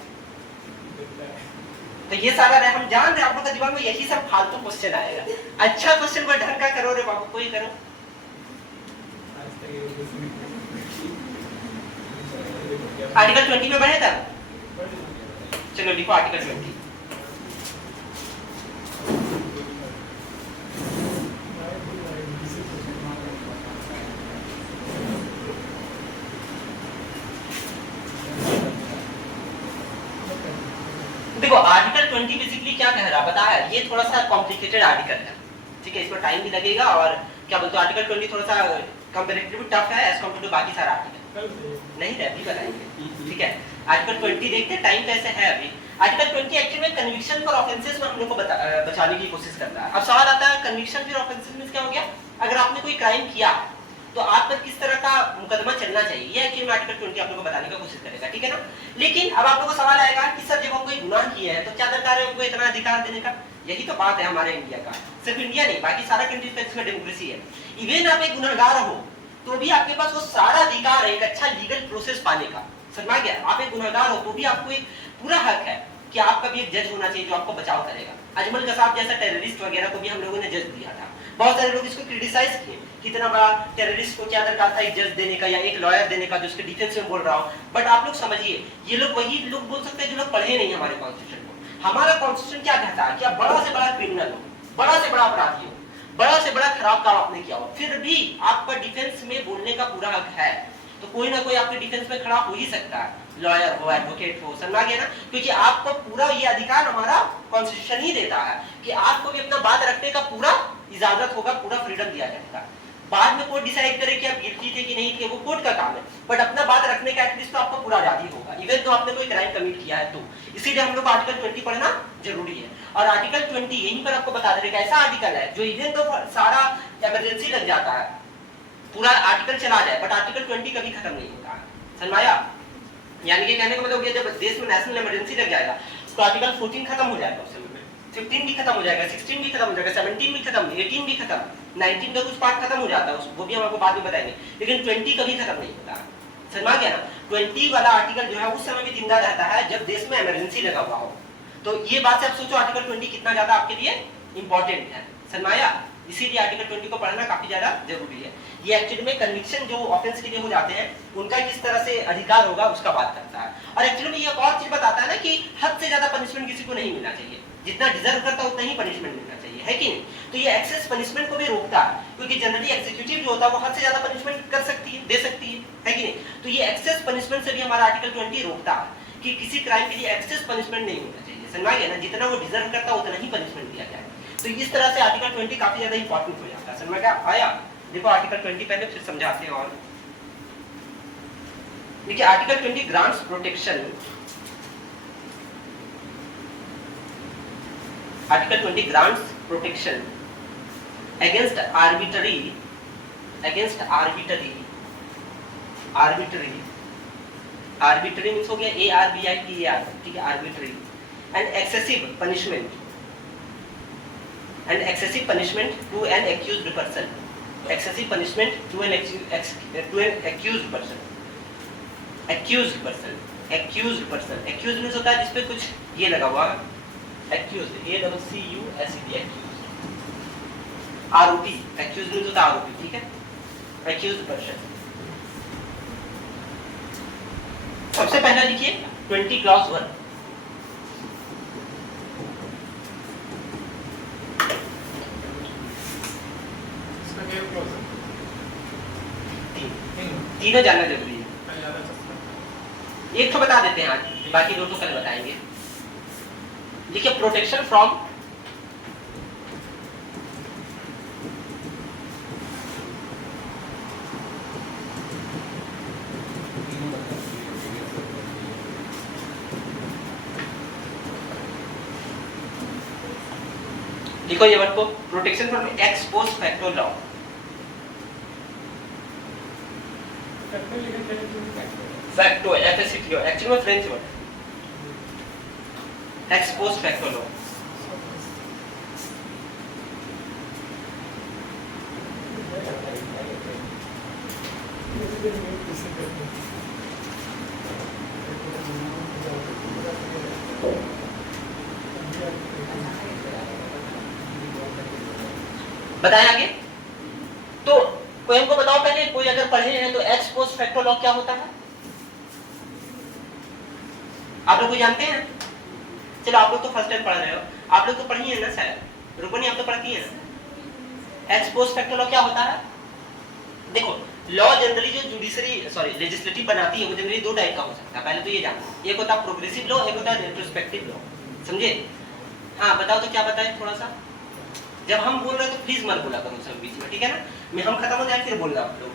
तो ये सारा हम जान रहे, आप लोग के दिमाग में यही सब फालतू क्वेश्चन आएगा। अच्छा क्वेश्चन कोई ढंग का करो रे बाबू, कोई करो। आर्टिकल 20 में बढ़े तब, चलो लिखो आर्टिकल 20। देखो आर्टिकल 20 बेसिकली क्या कह रहा पता है, ये थोड़ा सा कॉम्प्लिकेटेड आर्टिकल है, ठीक है, इसमें टाइम भी लगेगा और क्या बोलते हो आर्टिकल 20 थोड़ा सा कंपैरेटिवली टफ है एज कंपेयर टू बाकी सारा आर्टिकल। नहीं रहती बताएंगे, ठीक है। आर्टिकल 20 देखते हैं टाइम कैसे है अभी। आर्टिकल 20 एक्चुअली में कन्विक्शन फॉर ऑफेंसेस में हम लोग को बचाने की कोशिश करता है। अब सवाल आता है कन्विक्शन फॉर ऑफेंसेस में क्या हो गया, अगर आपने कोई क्राइम किया तो आप पर किस तरह का मुकदमा चलना चाहिए, ये एक्चुअली आर्टिकल 20 आप लोगों को बताने की कोशिश करेगा, ठीक है ना। लेकिन अब आप लोगों को सवाल आएगा कि सर जब हम कोई गुनाह किए हैं तो क्या दरकार है उनको इतना अधिकार देने का। यही तो बात है हमारे इंडिया का, सिर्फ इंडिया नहीं बाकी सारा कंट्रीज में इसमें डेमोक्रेसी है। इवन आप एक गुनहगार हो तो भी आपके पास वो सारा अधिकार है एक अच्छा लीगल प्रोसेस पाने का। समझ गया? आप एक गुनहगार हो तो भी आपको एक पूरा हक है कि आपका भी एक जज होना चाहिए जो आपको बचाव करेगा। अजमल कसाब जैसा टेररिस्ट वगैरह को भी हम लोगों ने जज दिया था, बहुत सारे लोग इसको क्रिटिसाइज किए, कितना बड़ा टेररिस्ट को क्या दरकार था एक जज देने का या एक लॉयर देने का जो उसके डिफेंस में बोल रहा हो। बट आप लोग समझिए, ये लोग वही लोग बोल सकते हैं जो लोग पढ़े नहीं हमारे कॉन्स्टिट्यूशन को। हमारा कॉन्स्टिट्यूशन क्या कहता है कि आप बड़ा से बड़ा क्रिमिनल हो, बड़ा से बड़ा अपराधी हो, बड़ा से बड़ा खराब काम आपने किया हो, फिर भी आपका डिफेंस में बोलने का पूरा हक है। तो कोई ना कोई आपके डिफेंस में खड़ा हो ही सकता है, लॉयर हो, एडवोकेट हो। समझा गया ना? क्योंकि आपको पूरा ये अधिकार हमारा कॉन्स्टिट्यूशन ही देता है कि आपको भी अपना बात रखने का पूरा इजाजत होगा, पूरा फ्रीडम दिया जाएगा। बाद में कोर्ट डिसाइड करे कि आप गिल्टी थे कि नहीं थे, वो कोर्ट का काम है, बट अपना बात रखने का एटलीस्ट तो आपको पूरा आजादी होगा, इवन तो आपने कोई क्राइम कमिट किया है तो। इसीलिए हम लोग आर्टिकल 20 पढ़ना जरूरी है। और आर्टिकल 20 यहीं पर आपको बता दे रहा है ऐसा आर्टिकल है जो इवन तो सारा इमरजेंसी लग जाता है, पूरा आर्टिकल चला जाए, बट आर्टिकल 20 कभी खत्म नहीं होता है। समझाया? यानी कि कहने का मतलब ये जब देश में नेशनल इमरजेंसी लग जाएगा तो आर्टिकल 14 खत्म हो जाएगा, उस समय में 15 भी खत्म हो जाएगा, 16 भी खत्म हो जाएगा, 17 भी खत्म, 18 भी खत्म, 19 का कुछ पार्ट खत्म हो जाता है, वो भी हम आपको बाद में बताएंगे, लेकिन 20 कभी खत्म नहीं होता। समझ गया ना? 20 वाला आर्टिकल जो है उस समय भी जिंदा रहता है जब देश में इमरजेंसी लगा हुआ हो। तो ये बात से आप सोचो आर्टिकल 20 कितना ज्यादा आपके लिए इंपॉर्टेंट है। समझ आया? इसीलिए आर्टिकल 20 को पढ़ना काफी ज्यादा जरूरी है। ये एक्चुअली में कन्विक्शन जो ऑफेंस के लिए हो जाते हैं उनका किस तरह से अधिकार होगा उसका बात करता है। और एक्चुअली में ये एक और चीज बताता है ना कि हद से ज्यादा पनिशमेंट किसी को नहीं मिलना चाहिए, जितना डिजर्व करता है उतना ही पनिशमेंट मिलना चाहिए, है कि नहीं? तो ये एक्सेस पनिशमेंट को भी रोकता है, क्योंकि जनरली एग्जीक्यूटिव जो होता है वो हद से ज्यादा पनिशमेंट कर सकती है, दे सकती है कि नहीं? तो ये एक्सेस पनिशमेंट से भी हमारा आर्टिकल 20 रोकता है कि किसी क्राइम के लिए एक्सेस पनिशमेंट नहीं होना चाहिए। समझ गया ना? जितना वो डिजर्व करता है उतना ही पनिशमेंट दिया जाए। तो इस तरह से आर्टिकल 20 काफी ज्यादा इंपॉर्टेंट हो जाता है। समझ में आया? देखो आर्टिकल 20 पहले फिर समझाते हैं। और देखिए article 20 grants protection, article 20 grants protection against arbitrary means हो गया ARBITAR, ठीक है? Arbitrary and excessive punishment to an accused person, excessive punishment to an accused person means होता है जिसपे कुछ ये लगा हुआ, accused, ACCUSED, आरोपी, accused means होता है आरोपी, ठीक है? accused person। सबसे पहला लिखिए 20 क्लॉज 1, तीनों जानना जरूरी है। एक तो बता देते हैं आज, बाकी दो तो कल बताएंगे। देखिए प्रोटेक्शन फ्रॉम देखो ये वर्ड को, protection from ex post facto law. Facto FACTO actually में French word, ex post facto law. बताएं आगे। तो कोई हमको बताओ पहले, कोई अगर पढ़े हैं तो एक्स पोस्ट फैक्टो लॉ क्या होता है? आप लोग को जानते हैं? चलो आप लोग तो फर्स्ट टाइम पढ़ रहे हो, आप लोग तो पढ़ी है ना शायद, रुकनी आप तो पढ़ती है ना। एक्स पोस्ट फैक्टो लॉ क्या होता है? देखो लॉ जनरली जो लेजिस्लेटिव बनाती है वो जनरली दो टाइप का हो सकता है। पहले तो ये जानो, एक होता है प्रोग्रेसिव लॉ, एक होता है रेट्रोस्पेक्टिव लॉ। समझे? हाँ बताओ तो क्या बताएं थोड़ा सा। जब हम बोल रहे हैं तो प्लीज मत बोला करो सब बीच में, ठीक है ना? मैं हम खत्म हो जाए फिर बोलना आप लोग।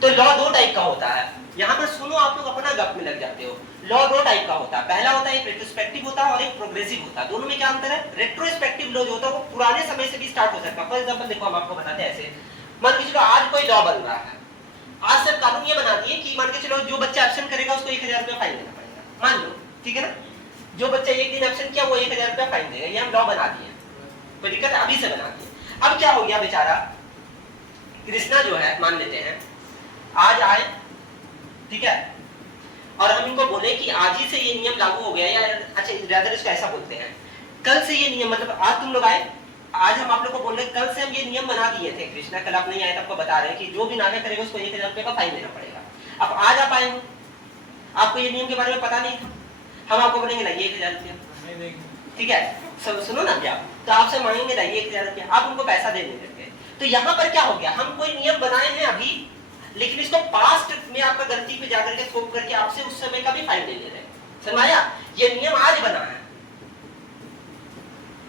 तो लॉ दो टाइप का होता है, यहाँ पर सुनो आप लोग अपना गप में लग जाते हो। लॉ दो टाइप का होता है, पहला होता है एक रेट्रोस्पेक्टिव होता है और एक प्रोग्रेसिव होता है। दोनों में क्या अंतर है? रेट्रोस्पेक्टिव लॉ जो होता है वो पुराने समय से भी स्टार्ट हो सकता है। फॉर एग्जांपल देखो हम आपको बताते हैं ऐसे, मान के चलो आज कोई लॉ बन रहा है, आज सब कानून ये बना दिए कि मान के चलो जो बच्चा एब्सेंट करेगा उसको 1000 रुपया फाइन देना पड़ेगा, मान लो, ठीक है ना? जो बच्चा एक दिन एब्सेंट किया वो 1000 रुपया फाइन देगा। ये हम लॉ बना दिए, कोई दिक्कत है? अभी से बना दिए। अब क्या हो गया बेचारा कृष्णा जो है, मान लेते हैं आज आए, ठीक है, और हम इनको बोले कि आज ही से ये नियम लागू हो गया, या अच्छा ज्यादा इसको ऐसा बोलते हैं कल से ये नियम, मतलब आज तुम लोग आए, आज हम आप लोग को बोल रहे हैं कल से हम ये नियम बना दिए थे कृष्णा, कल आप नहीं आए तो आपको बता रहे हैं कि जो भी नागा करेगा उसको 1000 रुपये का फाइन देना पड़ेगा। अब आज आप आए हो, आपको ये नियम के बारे में पता नहीं था, हम आपको बोलेंगे लाइए 1000 रुपया, ठीक है? सुनो ना क्या, तो आपसे मांगेंगे लाइए 1000 रुपया, आप उनको पैसा दे देंगे। तो यहाँ पर क्या हो गया, हम कोई नियम बनाए हैं अभी, लेकिन इसको पास्ट में आपका गलती पे जाकर के थोप करके आपसे उस समय का भी फाइन ले ले रहे हैं। समझाया? ये नियम आज बना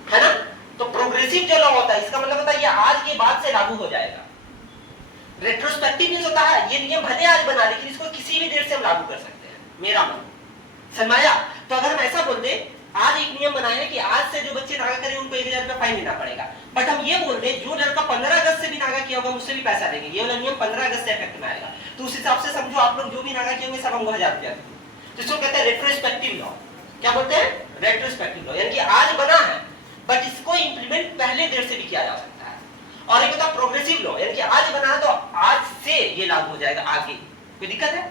है ना? तो प्रोग्रेसिव जो लॉ होता है इसका मतलब होता है ये आज के बाद से लागू हो जाएगा। रेट्रोस्पेक्टिव मींस होता है ये नियम भले आज बना लेकिन इसको किसी भी डेट से हम लागू कर सकते हैं, मेरा मन। समझाया? तो अगर हम ऐसा बोल दे आज एक नियम बनाए हैं कि आज से जो बच्चे नागा करें उनको 1000 रुपया फाइन देना पड़ेगा, बट हम ये बोल दे जो लड़का 15 अगस्त से भी नागा किया होगा मुझसे भी पैसा देंगे, ये वाला नियम 15 अगस्त से इफेक्ट में आएगा। तो उस हिसाब से समझो आप लोग जो भी नागा किए होंगे सब हमको 1000 रुपया देंगे। तो इसको कहते हैं रेट्रोस्पेक्टिव लॉ। क्या बोलते हैं? रेट्रोस्पेक्टिव लॉ, यानी कि आज बना है बट इसको इंप्लीमेंट पहले देर से भी किया जा सकता है। और एक होता है प्रोग्रेसिव लॉ, यानी कि आज बना है तो आज से ये लागू हो जाएगा आगे। कोई दिक्कत है?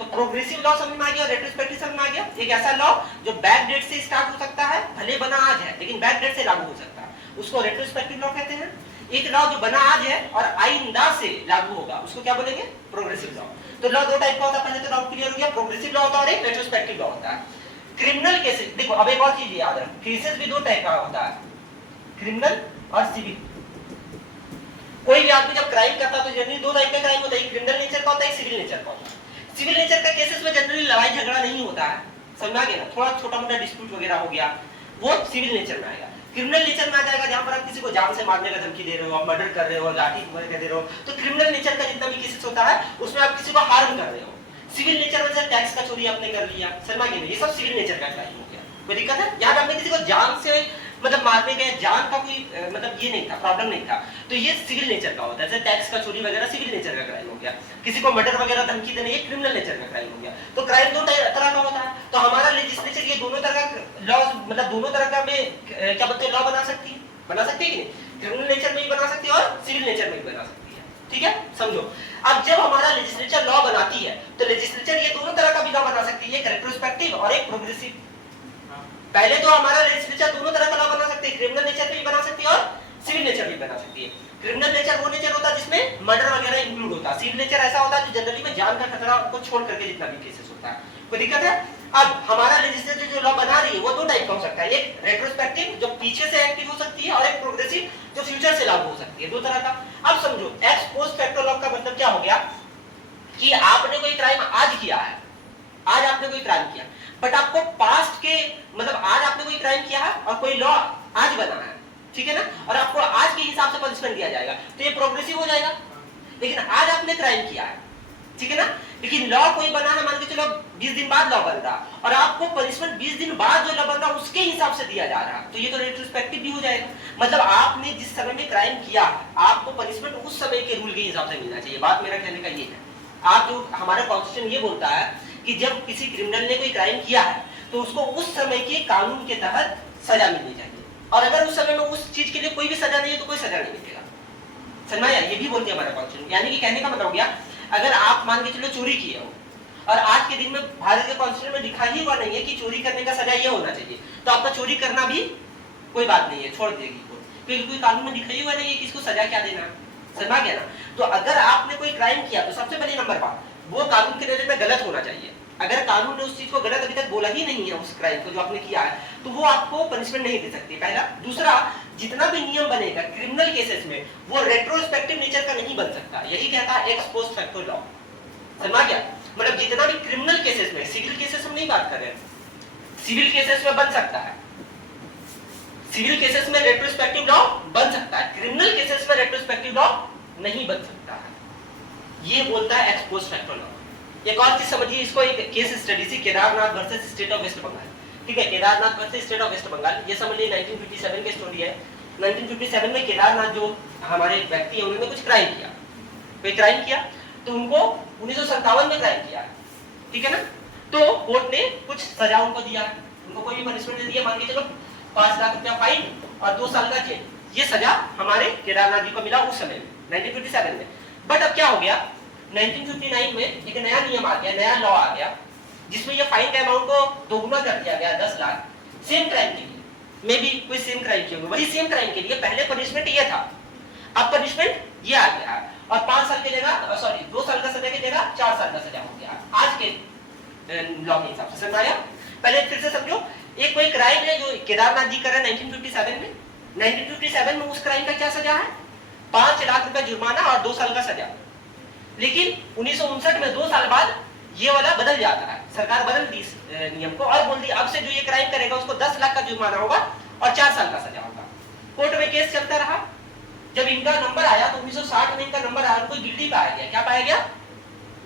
तो प्रोग्रेसिव लॉ समझ में आ गया, रेट्रोस्पेक्टिव समझ में आ गया। एक ऐसा लॉ जो बैक डेट से स्टार्ट हो सकता है, भले बना आज है लेकिन बैक डेट से लागू हो सकता है, उसको रेट्रोस्पेक्टिव लॉ कहते हैं। एक लॉ जो बना आज है और आइंदा से लागू होगा, उसको क्या बोलेंगे? Progressive law. तो लॉ दो टाइप का होता है, पहले तो डाउट क्लियर हो गया, प्रोग्रेसिव लॉ होता है और एक रेट्रोस्पेक्टिव लॉ होता है। क्रिमिनल केसेस, देखो अब एक और चीज याद रखो, केसेस भी दो टाइप का होता है, क्रिमिनल और सिविल। कोई भी आदमी जब क्राइम करता है तो जनरली दो टाइप का क्राइम होता है, एक क्रिमिनल नेचर का होता है, एक सिविल नेचर का होता है। सिविल नेचर का केसेस में जनरली लड़ाई झगड़ा नहीं होता है, समझ में आ गया ना, थोड़ा छोटा मोटा डिस्प्यूट वगैरह हो गया, वो सिविल नेचर में आएगा। क्रिमिनल नेचर में आ जाएगा जहां पर आप किसी को जान से मारने का धमकी दे रहे हो, आप मर्डर कर रहे हो, लाठी वगैरह दे रहे हो, तो क्रिमिनल नेचर का जितना भी केसेस होता है उसमें आप किसी को हार्म कर रहे हो। सिविल नेचर में से टैक्स का चोरी आपने कर लिया, समझ में आ गया, ये सब सिविल नेचर का क्राइम हो गया। कोई दिक्कत है? यहाँ पे आपने किसी को जान से मतलब मारने गए, जान का कोई मतलब ये नहीं था, प्रॉब्लम नहीं था, तो ये सिविल नेचर का होता है। जैसे टैक्स का चोरी वगैरह सिविल नेचर का क्राइम हो गया, किसी को मर्डर वगैरह धमकी देना ये क्रिमिनल नेचर का क्राइम हो गया। तो क्राइम दो तरह का होता है, तो हमारा लेजिस्लेचर ये दोनों तरह का लॉ, मतलब दोनों तरह का में क्या बोलते हैं, लॉ बना सकती है कि नहीं? क्रिमिनल नेचर में भी बना सकती है और सिविल नेचर में भी बना सकती है, ठीक है, समझो। अब जब हमारा लेजिस्लेचर लॉ बनाती है तो लेजिस्लेचर ये दोनों तरह का भी लॉ बना सकती है, एक रेट्रोस्पेक्टिव और एक प्रोग्रेसिव। पहले तो हमारा लेजिस्लेचर दोनों तरह का लॉ बना सकती है, क्रिमिनल नेचर पे भी बना सकती है और सिविल नेचर भी बना सकती है। क्रिमिनल नेचर वो नेचर होता है जिसमें मर्डर वगैरह इंक्लूड होता है, सिविल नेचर ऐसा होता है जो जनरली में जान का खतरा को छोड़ करके जितना भी केसेस होता है। कोई दिक्कत है? अब हमारा लेजिस्लेचर जो लॉ बना रही है वो दो टाइप का हो सकता है, एक रेट्रोस्पेक्टिव जो पीछे से एक्टिव हो सकती है और एक प्रोग्रेसिव जो फ्यूचर से लागू हो सकती है, दो तरह का। अब समझो एक्स पोस्ट फैक्टो लॉ का मतलब क्या हो गया कि आपने कोई क्राइम आज किया है, आज आपने कोई क्राइम किया, बट आपको पास्ट के मतलब आज आपने कोई क्राइम किया है और कोई लॉ आज बना है, ठीक है ना, और आपको आज के हिसाब से पनिशमेंट दिया जाएगा, तो ये प्रोग्रेसिव हो जाएगा। लेकिन आज आपने क्राइम किया है, ठीक है ना, लेकिन लॉ कोई बना है, मान के चलो 20 दिन बाद लॉ बन रहा और आपको पनिशमेंट 20 दिन बाद जो लॉ बन रहा उसके हिसाब से दिया जा रहा, तो ये तो रेट्रोस्पेक्टिव भी हो जाएगा। मतलब आपने जिस समय में क्राइम किया आपको पनिशमेंट उस समय के रूल के हिसाब से मिलना चाहिए। बात मेरा कहने का ये है, आप जो हमारा कॉन्स्टिट्यूशन ये बोलता है कि जब किसी क्रिमिनल ने कोई क्राइम किया है तो उसको उस समय के कानून के तहत सजा मिलनी चाहिए, और अगर उस समय में उस चीज के लिए कोई भी सजा नहीं है तो कोई सजा नहीं मिलेगा। समझ में आया? ये भी बोलते हैं हमारा कॉन्स्टिट्यूशन। यानी कि कहने का मतलब हो गया, अगर आप मान के चलो चोरी किए हो और आज के दिन में भारत के कॉन्स्टिट्यूशन में लिखा ही हुआ नहीं है कि चोरी करने का सजा ये होना चाहिए, तो आपका चोरी करना भी कोई बात नहीं है, छोड़ देगी, क्योंकि कोई कानून में लिखा ही हुआ नहीं है कि इसको सजा क्या देना। समझ गया ना? तो अगर आपने कोई क्राइम किया तो सबसे पहले नंबर बात वो कानून के नजर में गलत होना चाहिए। अगर कानून ने उस चीज को गलत अभी तक बोला ही नहीं है, उस क्राइम को जो आपने किया है, तो वो आपको पनिशमेंट नहीं दे सकती, पहला। दूसरा, जितना भी नियम बनेगा क्रिमिनल केसेस में वो रेट्रोस्पेक्टिव नेचर का नहीं बन सकता, यही कहता है एक्स पोस्ट फैक्टो लॉ। समझ गया? मतलब जितना भी क्रिमिनल केसेस में, सिविल केसेस हम नहीं बात कर रहे हैं, सिविल केसेस में बन सकता है, सिविल केसेस में रेट्रोस्पेक्टिव लॉ बन सकता है, क्रिमिनल केसेस में रेट्रोस्पेक्टिव लॉ नहीं बन सकता है, ये बोलता है एक्स पोस्ट फैक्टो लॉ। एक और चीज समझिए, इसको एक केस स्टडी से Kedarnath versus state of West Bengal, ठीक है, Kedarnath versus state of West Bengal, ये समझ लीजिए 1957 की स्टोरी है। 1957 में केदारनाथ जो हमारे व्यक्ति है उन्होंने कुछ क्राइम किया, कोई क्राइम किया, तो उनको 1957 में क्राइम किया, ठीक है ना, तो कोर्ट ने कुछ सजा उनको दिया, उनको कोई भी पनिशमेंट नहीं दिया, मान के चलो 5 लाख रुपया फाइन और 2 साल का जेल, ये सजा हमारे केदारनाथ जी को मिला उस समय में 1957 में। बट अब क्या हो गया, 1959 में एक नया नियम आ गया, नया लॉ आ गया, जिसमें ये फाइन का अमाउंट को दोगुना कर दिया गया, 10 लाख, सेम क्राइम के लिए, मे भी कोई सेम क्राइम किया, वही सेम क्राइम के लिए पहले पनिशमेंट ये था, अब पनिशमेंट ये आ गया, और 5 साल की जगह, सॉरी 2 साल का सजा की जगह 4 साल का सजा हो गया आज के लॉ के हिसाब से। समझ आया? पहले फिर से समझो, एक कोई क्राइम है जो केदारनाथ जी कर रहे हैं 1957 में, 1957 में उस क्राइम का क्या सजा है, 5 लाख रुपया जुर्माना और 2 साल का सजा। लेकिन 1959 में 2 साल बाद ये वाला बदल जाता है, सरकार बदल दी इस नियम को और बोल दी अब से जो ये क्राइम करेगा उसको 10 लाख का जुर्माना होगा और 4 साल का सजा होगा। कोर्ट में केस चलता रहा, जब इनका नंबर आया तो 1960 में इनका नंबर आया, उनको गिल्टी पाया गया, क्या पाया गया,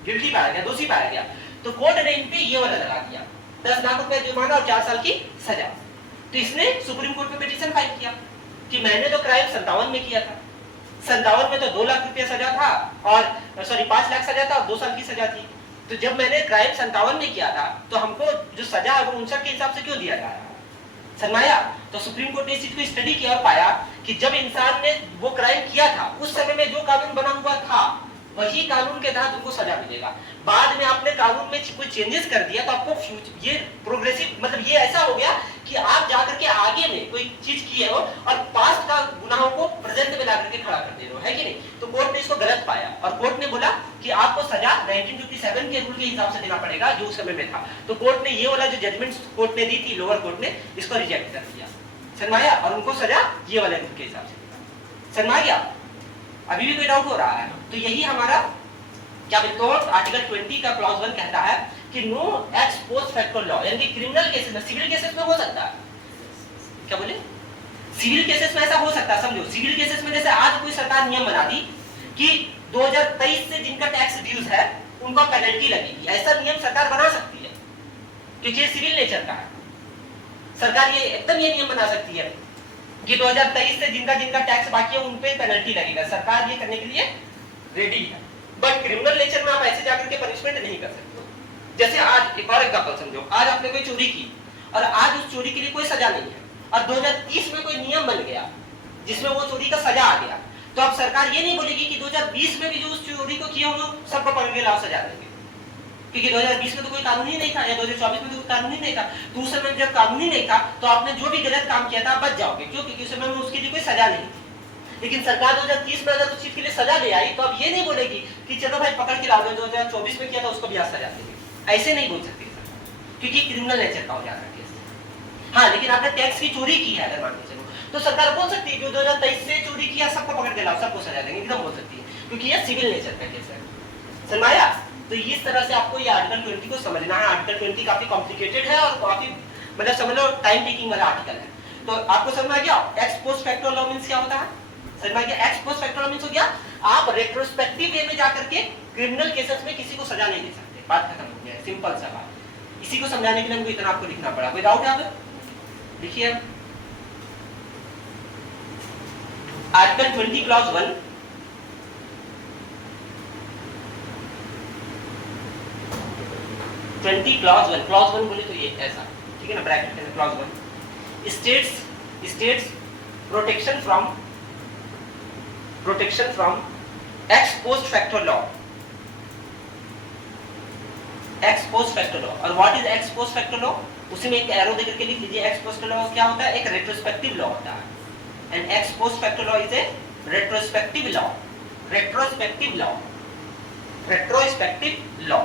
गिल्टी पाया गया, दोषी पाया गया, तो कोर्ट ने इन पे ये वाला लगा दिया, 10 लाख रुपए जुर्माना और 4 साल की सजा। तो इसने सुप्रीम कोर्ट में पिटीशन फाइल किया कि मैंने तो क्राइम 57 में किया था, 57 में तो 2 लाख रुपया सजा था और सॉरी 5 लाख सजा था और 2 साल की सजा थी, तो जब मैंने क्राइम 57 में किया था तो हमको जो सजा है वो 59 के हिसाब से क्यों दिया जा रहा है। समझाया? तो सुप्रीम कोर्ट ने इस चीज को स्टडी किया और पाया कि जब इंसान ने वो क्राइम किया था उस समय में जो कानून बना हुआ था वही कानून के तहत उनको सजा मिलेगा, बाद में आपने कानून में कोई चेंजेस कर दिया तो आपको ये प्रोग्रेसिव मतलब ये ऐसा हो गया कि आप जाकर के आगे में कोई चीज किए हो और पास्ट का गुनाहों को प्रेजेंट में लाकर के खड़ा कर दे रहे हो, है कि नहीं? तो कोर्ट ने इसको गलत पाया और कोर्ट ने बोला कि आपको सजा 1957 के रूल के हिसाब से देना पड़ेगा जो उस समय में था। तो कोर्ट ने ये वाला जो जजमेंट कोर्ट ने दी थी, लोअर कोर्ट ने इसको रिजेक्ट कर दिया, समझ आया? और उनको सजा ये वाले रूल के हिसाब से समझ आ गया? अभी भी कोई डाउट हो रहा है? तो यही हमारा क्या बोलते हैं आर्टिकल 20 का क्लॉज 1 कहता है कि no ex post facto law, यानी कि क्रिमिनल केसेस में, सिविल केसेस में हो सकता है, क्या बोले, सिविल केसेस में ऐसा हो सकता है। समझो सिविल केसेस में जैसे आज कोई सरकार नियम बना दी कि 2023 से जिनका टैक्स ड्यूज है उनको पेनल्टी लगेगी, ऐसा नियम सरकार बना सकती है क्योंकि ये सिविल नेचर का है। सरकार ये एकदम ये नियम बना सकती है कि 2023 से जिनका जिनका टैक्स बाकी है उन पे पेनल्टी लगेगा, सरकार ये करने के लिए रेडी है। बट क्रिमिनल नेचर में आप ऐसे जाकर के पनिशमेंट नहीं कर सकते। जैसे आज एक और एग्जांपल समझो, आज आपने कोई चोरी की और आज उस चोरी के लिए कोई सजा नहीं है और 2030 में कोई नियम बन गया जिसमें वो चोरी का सजा आ गया, तो अब सरकार ये नहीं बोलेगी कि 2020 में भी जो उस चोरी को किया होगा सबको पकड़ के लाओ सजा देंगे, क्योंकि 2020 में तो कोई कानून ही नहीं था या 2024 में तो कोई कानून ही नहीं था। तो उस समय जब कानून ही नहीं था तो आपने जो भी गलत काम किया था आप बच जाओगे, क्यों? क्योंकि उस समय में उसके लिए कोई सजा नहीं थी। लेकिन सरकार 2030 में अगर उस चीज के लिए सजा ले आई तो अब ये नहीं बोलेगी कि चलो भाई पकड़ के लाओ, 2024 में किया था उसको भी आज सजा देंगे, ऐसे नहीं बोल सकती क्योंकि क्रिमिनल नेचर का हो जाता है केस। हाँ, लेकिन आपने टैक्स की चोरी की है अगर मान के चलो तो सरकार बोल सकती है जो 2023 से चोरी किया सबको पकड़ के लाओ, सबको सजा देंगे, एकदम बोल सकती है क्योंकि ये सिविल नेचर का केस है। समझ आया? तो इस तरह से आपको ये आर्टिकल 20 को समझना है। आर्टिकल 20 काफी कॉम्प्लिकेटेड है और काफी मतलब समझ लो टाइम टेकिंग वाला आर्टिकल है। तो आपको समझ आ गया x post facto law means क्या होता है? समझ में आ गया? X post facto law means हो गया आप रेट्रोस्पेक्टिव वे में जाकर के क्रिमिनल केसेस में किसी को सजा नहीं दे सकते। बात खत्म हो गया, सिंपल सा बात। इसी को समझाने के लिए हमको इतना आपको लिखना पड़ा। कोई डाउट है आप लिखिए। आर्टिकल 20 क्लॉज 1 20 क्लॉज 1 बोले तो ये ऐसा, ठीक है ना, ब्रैकेट में clause 1 states protection from ex post facto law. Ex post facto law, और what is ex post facto law? उसी में एक एरो देकर के लिख लीजिए। एक्स पोस्ट लॉ क्या होता है? एक रेट्रोस्पेक्टिव लॉ होता है। And x post facto law is a retrospective law. Retrospective law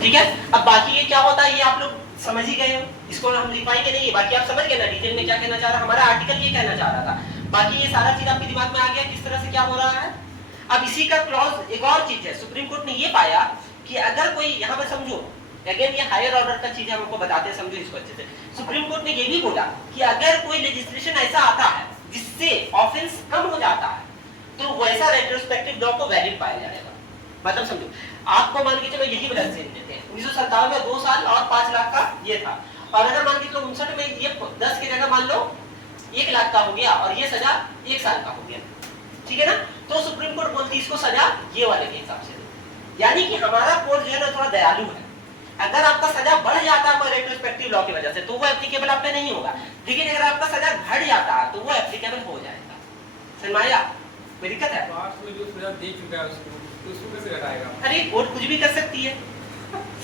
ठीक है। अब बाकी ये क्या होता है ये आप लोग समझ ही गए हो, इसको हम लिखवाएंगे नहीं, बाकी आप समझ गए ना डिटेल में क्या कहना चाह रहा है हमारा आर्टिकल, ये कहना चाह रहा था। बाकी ये सारा चीज आपके दिमाग में आ गया किस तरह से क्या हो रहा है। अब इसी का क्लॉज एक और चीज है, सुप्रीम कोर्ट ने ये पाया कि अगर कोई यहाँ पे समझो, अगेन ये हायर ऑर्डर का चीज हम आपको बताते हैं, समझो इसको अच्छे से। सुप्रीम कोर्ट ने ये भी बोला कि अगर कोई लेजिस्लेशन ऐसा आता है जिससे ऑफेंस कम हो जाता है तो वैसा रेट्रोस्पेक्टिव लॉ को वैलिड पाया जाएगा। मतलब समझो आपको मान के चलो यही ब्लड सेल देते हैं 1957 में 2 साल और 5 लाख का ये था, और अगर मान के चलो 59 में ये 10 की जगह मान लो 1 लाख का हो गया और ये सजा 1 साल का हो गया, ठीक है ना। तो सुप्रीम कोर्ट बोलती है इसको सजा ये वाले के हिसाब से, यानी कि हमारा कोर्ट जो है ना थोड़ा दयालु है। अगर आपका सजा बढ़ जाता है रेट्रोस्पेक्टिव लॉ की वजह से तो वो एप्लीकेबल आप पे नहीं होगा, लेकिन अगर आपका सजा घट जाता है तो वो एप्लीकेबल हो जाएगा। समझ में आया? कोई दिक्कत है? पास्ट में जो सजा दे चुका है उसको तो उसको कैसे घटाएगा? अरे कोर्ट कुछ भी कर सकती है,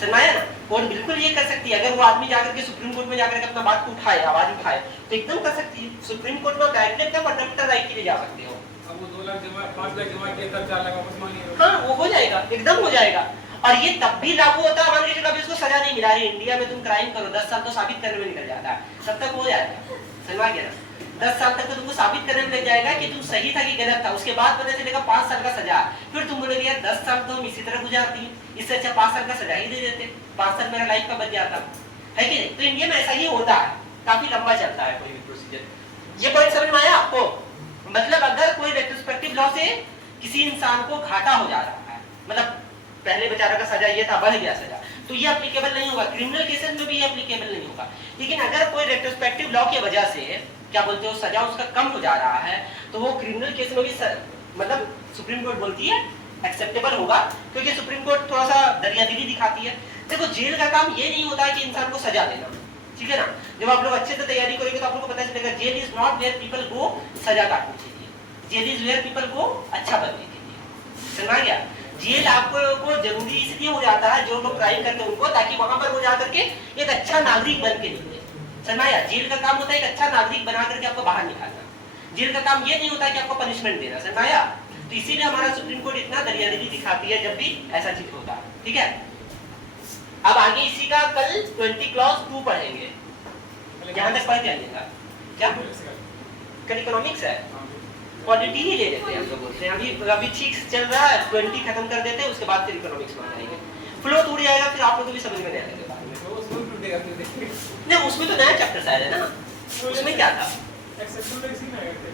समझ में आया ना? कोर्ट बिल्कुल ये कर सकती है। अगर वो आदमी जाकर के सुप्रीम कोर्ट में जाकर के अपना बात को उठाए, आवाज उठाए तो एकदम कर सकती है। सुप्रीम कोर्ट में डायरेक्टली अपना फंडामेंटल राइट के लिए जा सकते हो। अब वो 2 लाख जमा 5 लाख जमा किया तब 4 लाख वापस मांगिए। हाँ वो हो जाएगा, एकदम हो जाएगा। और ये तब भी लागू होता है मान लीजिए कभी इसको सजा नहीं मिला है। इंडिया में तुम क्राइम करो 10 साल तो साबित करने में निकल जाता है, तब तक हो जाएगा। समझ गया ना? 10 साल तक तो तुमको साबित करने में लग जाएगा कि तुम सही था कि गलत था, उसके बाद पता चलेगा 5 साल का सजा। फिर तुम बोलोगे यार 10 साल तो हम इसी तरह गुजार दिए, इससे अच्छा 5 साल का सजा ही दे देते, 5 साल मेरा लाइफ का बच जाता, है कि नहीं? तो इंडिया में ऐसा ही होता है, काफी लंबा चलता है कोई भी प्रोसीजर। ये पॉइंट समझ में आया आपको? मतलब अगर कोई रेट्रोस्पेक्टिव लॉ से किसी इंसान को घाटा हो जा रहा है, मतलब पहले बेचारा का सजा ये था, बढ़ गया सजा, तो ये एप्लीकेबल नहीं होगा। क्रिमिनल केसेस में भी ये एप्लीकेबल नहीं होगा। लेकिन अगर कोई रेट्रोस्पेक्टिव लॉ की वजह से क्या बोलते हो सजा उसका कम हो जा रहा है तो वो क्रिमिनल केस में भी मतलब सुप्रीम कोर्ट बोलती है एक्सेप्टेबल होगा, क्योंकि सुप्रीम कोर्ट थोड़ा सा दरियादिली दिखाती है। देखो जेल का काम ये नहीं होता है कि इंसान को सजा देना, ठीक है ना। जब आप लोग अच्छे से तैयारी करेंगे तो आप लोगों को पता चलेगा jail is not where people go सजा काटने के लिए, jail is where people go अच्छा बनने के लिए। समझ गया? जेल आपको को जरूरी इसलिए हो जाता है जो लोग क्राइम करते हैं उनको, ताकि वहां पर वो जा करके एक अच्छा नागरिक बन के निकले। समझ गया? जेल का काम होता है एक अच्छा नागरिक बना करके आपको बाहर निकालना। जेल का काम ये नहीं होता कि आपको पनिशमेंट देना। समझ आया? तो इसीलिए हमारा सुप्रीम कोर्ट इतना दरियादिली दिखाती है जब भी ऐसा चीज होता है। ठीक है, अब आगे इसी का कल 20 क्लॉज 2 पढ़ेंगे, यहाँ तक पढ़ जाइएगा। क्या कल इकोनॉमिक्स है? क्वालिटी ही ले लेते हैं हम लोग, बोलते हैं अभी ठीक चल रहा है, 20 खत्म कर देते हैं, उसके बाद फिर इकोनॉमिक्स में आएंगे। फ्लो टूट जाएगा, फिर आप लोगों को भी समझ में नहीं आएगा बाद में। तो उसमें टूटेगा फिर देखिए। नहीं, उसमें तो नया चैप्टर शायद है ना, उसमें क्या था? एक्सेप्शनल इसी में आएगा।